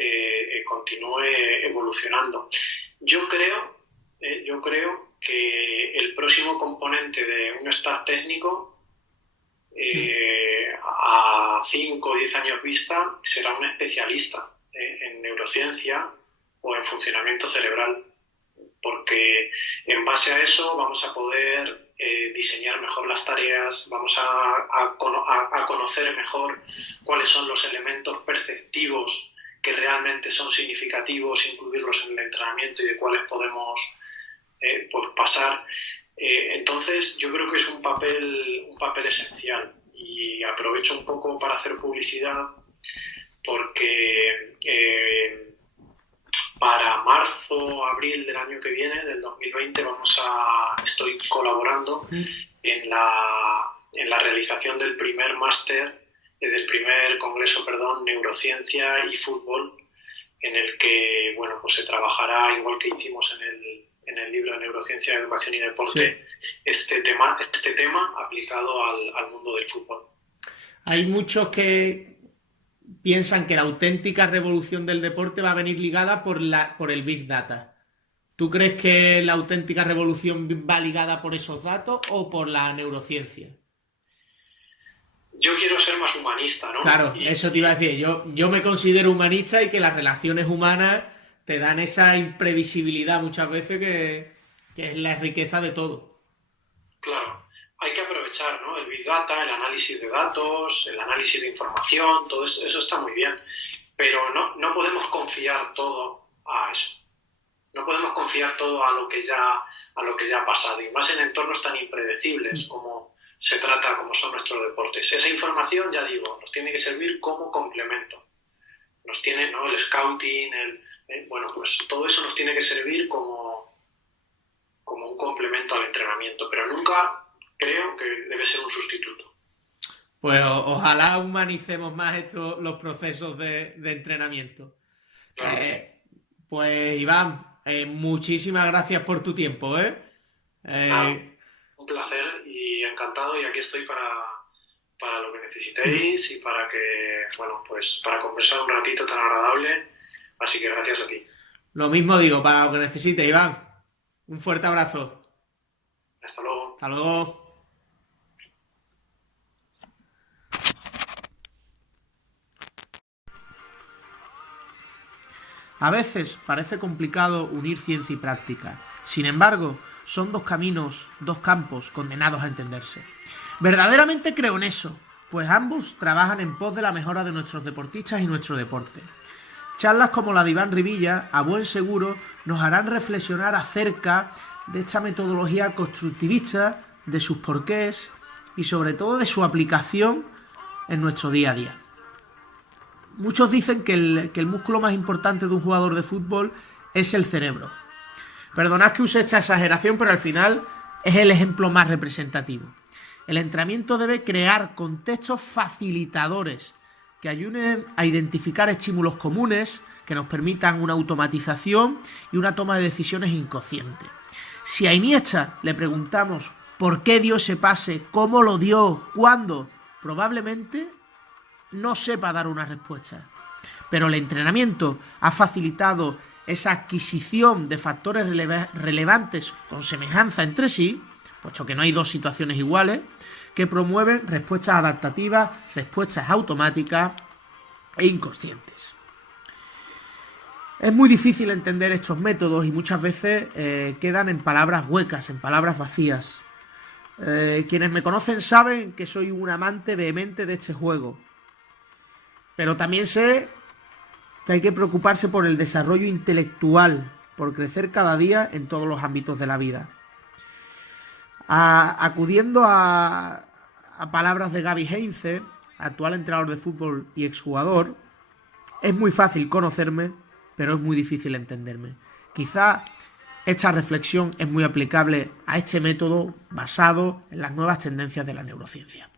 continúe evolucionando. Yo creo que el próximo componente de un staff técnico a 5 o 10 años vista será un especialista en neurociencia o en funcionamiento cerebral, porque en base a eso vamos a poder diseñar mejor las tareas, vamos a conocer mejor cuáles son los elementos perceptivos que realmente son significativos, incluirlos en el entrenamiento y de cuáles podemos pues pasar. Entonces yo creo que es un papel esencial, y aprovecho un poco para hacer publicidad porque para marzo, abril del año que viene, del 2020, estoy colaborando en la realización del primer máster, del primer congreso, Neurociencia y Fútbol, en el que, bueno, pues se trabajará, igual que hicimos en el libro de Neurociencia, Educación y Deporte, sí, este tema aplicado al mundo del fútbol. Hay muchos que piensan que la auténtica revolución del deporte va a venir ligada por el Big Data. ¿Tú crees que la auténtica revolución va ligada por esos datos o por la neurociencia? Yo quiero ser más humanista, ¿no? Claro, eso te iba a decir. Yo me considero humanista, y que las relaciones humanas te dan esa imprevisibilidad muchas veces que es la riqueza de todo. Claro, hay que aprovechar, ¿no? El Big Data, el análisis de datos, el análisis de información, todo eso está muy bien, pero no podemos confiar todo a eso. No podemos confiar todo a lo que ya ha pasado, y más en entornos tan impredecibles como son nuestros deportes. Esa información, ya digo, nos tiene que servir como complemento. Nos tiene, ¿no? El scouting, bueno, pues todo eso nos tiene que servir como un complemento al entrenamiento, pero nunca creo que debe ser un sustituto. Pues ojalá humanicemos más los procesos de entrenamiento. Claro. Pues Iván, muchísimas gracias por tu tiempo, Un placer y encantado, y aquí estoy para lo que necesitéis y para para conversar un ratito tan agradable, así que gracias a ti. Lo mismo digo, para lo que necesites, Iván. Un fuerte abrazo. Hasta luego. Hasta luego. A veces parece complicado unir ciencia y práctica. Sin embargo, son dos caminos, dos campos condenados a entenderse. Verdaderamente creo en eso, pues ambos trabajan en pos de la mejora de nuestros deportistas y nuestro deporte. Charlas como la de Iván Rivilla, a buen seguro, nos harán reflexionar acerca de esta metodología constructivista, de sus porqués y sobre todo de su aplicación en nuestro día a día. Muchos dicen que el músculo más importante de un jugador de fútbol es el cerebro. Perdonad que use esta exageración, pero al final es el ejemplo más representativo. El entrenamiento debe crear contextos facilitadores que ayuden a identificar estímulos comunes que nos permitan una automatización y una toma de decisiones inconsciente. Si a Iniesta le preguntamos por qué dio ese pase, cómo lo dio, cuándo, probablemente no sepa dar una respuesta. Pero el entrenamiento ha facilitado esa adquisición de factores relevantes con semejanza entre sí, puesto que no hay dos situaciones iguales, que promueven respuestas adaptativas, respuestas automáticas e inconscientes. Es muy difícil entender estos métodos y muchas veces quedan en palabras huecas, en palabras vacías. Quienes me conocen saben que soy un amante vehemente de este juego, pero también sé que hay que preocuparse por el desarrollo intelectual, por crecer cada día en todos los ámbitos de la vida. Acudiendo a palabras de Gaby Heinze, actual entrenador de fútbol y exjugador, es muy fácil conocerme, pero es muy difícil entenderme. Quizá esta reflexión es muy aplicable a este método basado en las nuevas tendencias de la neurociencia.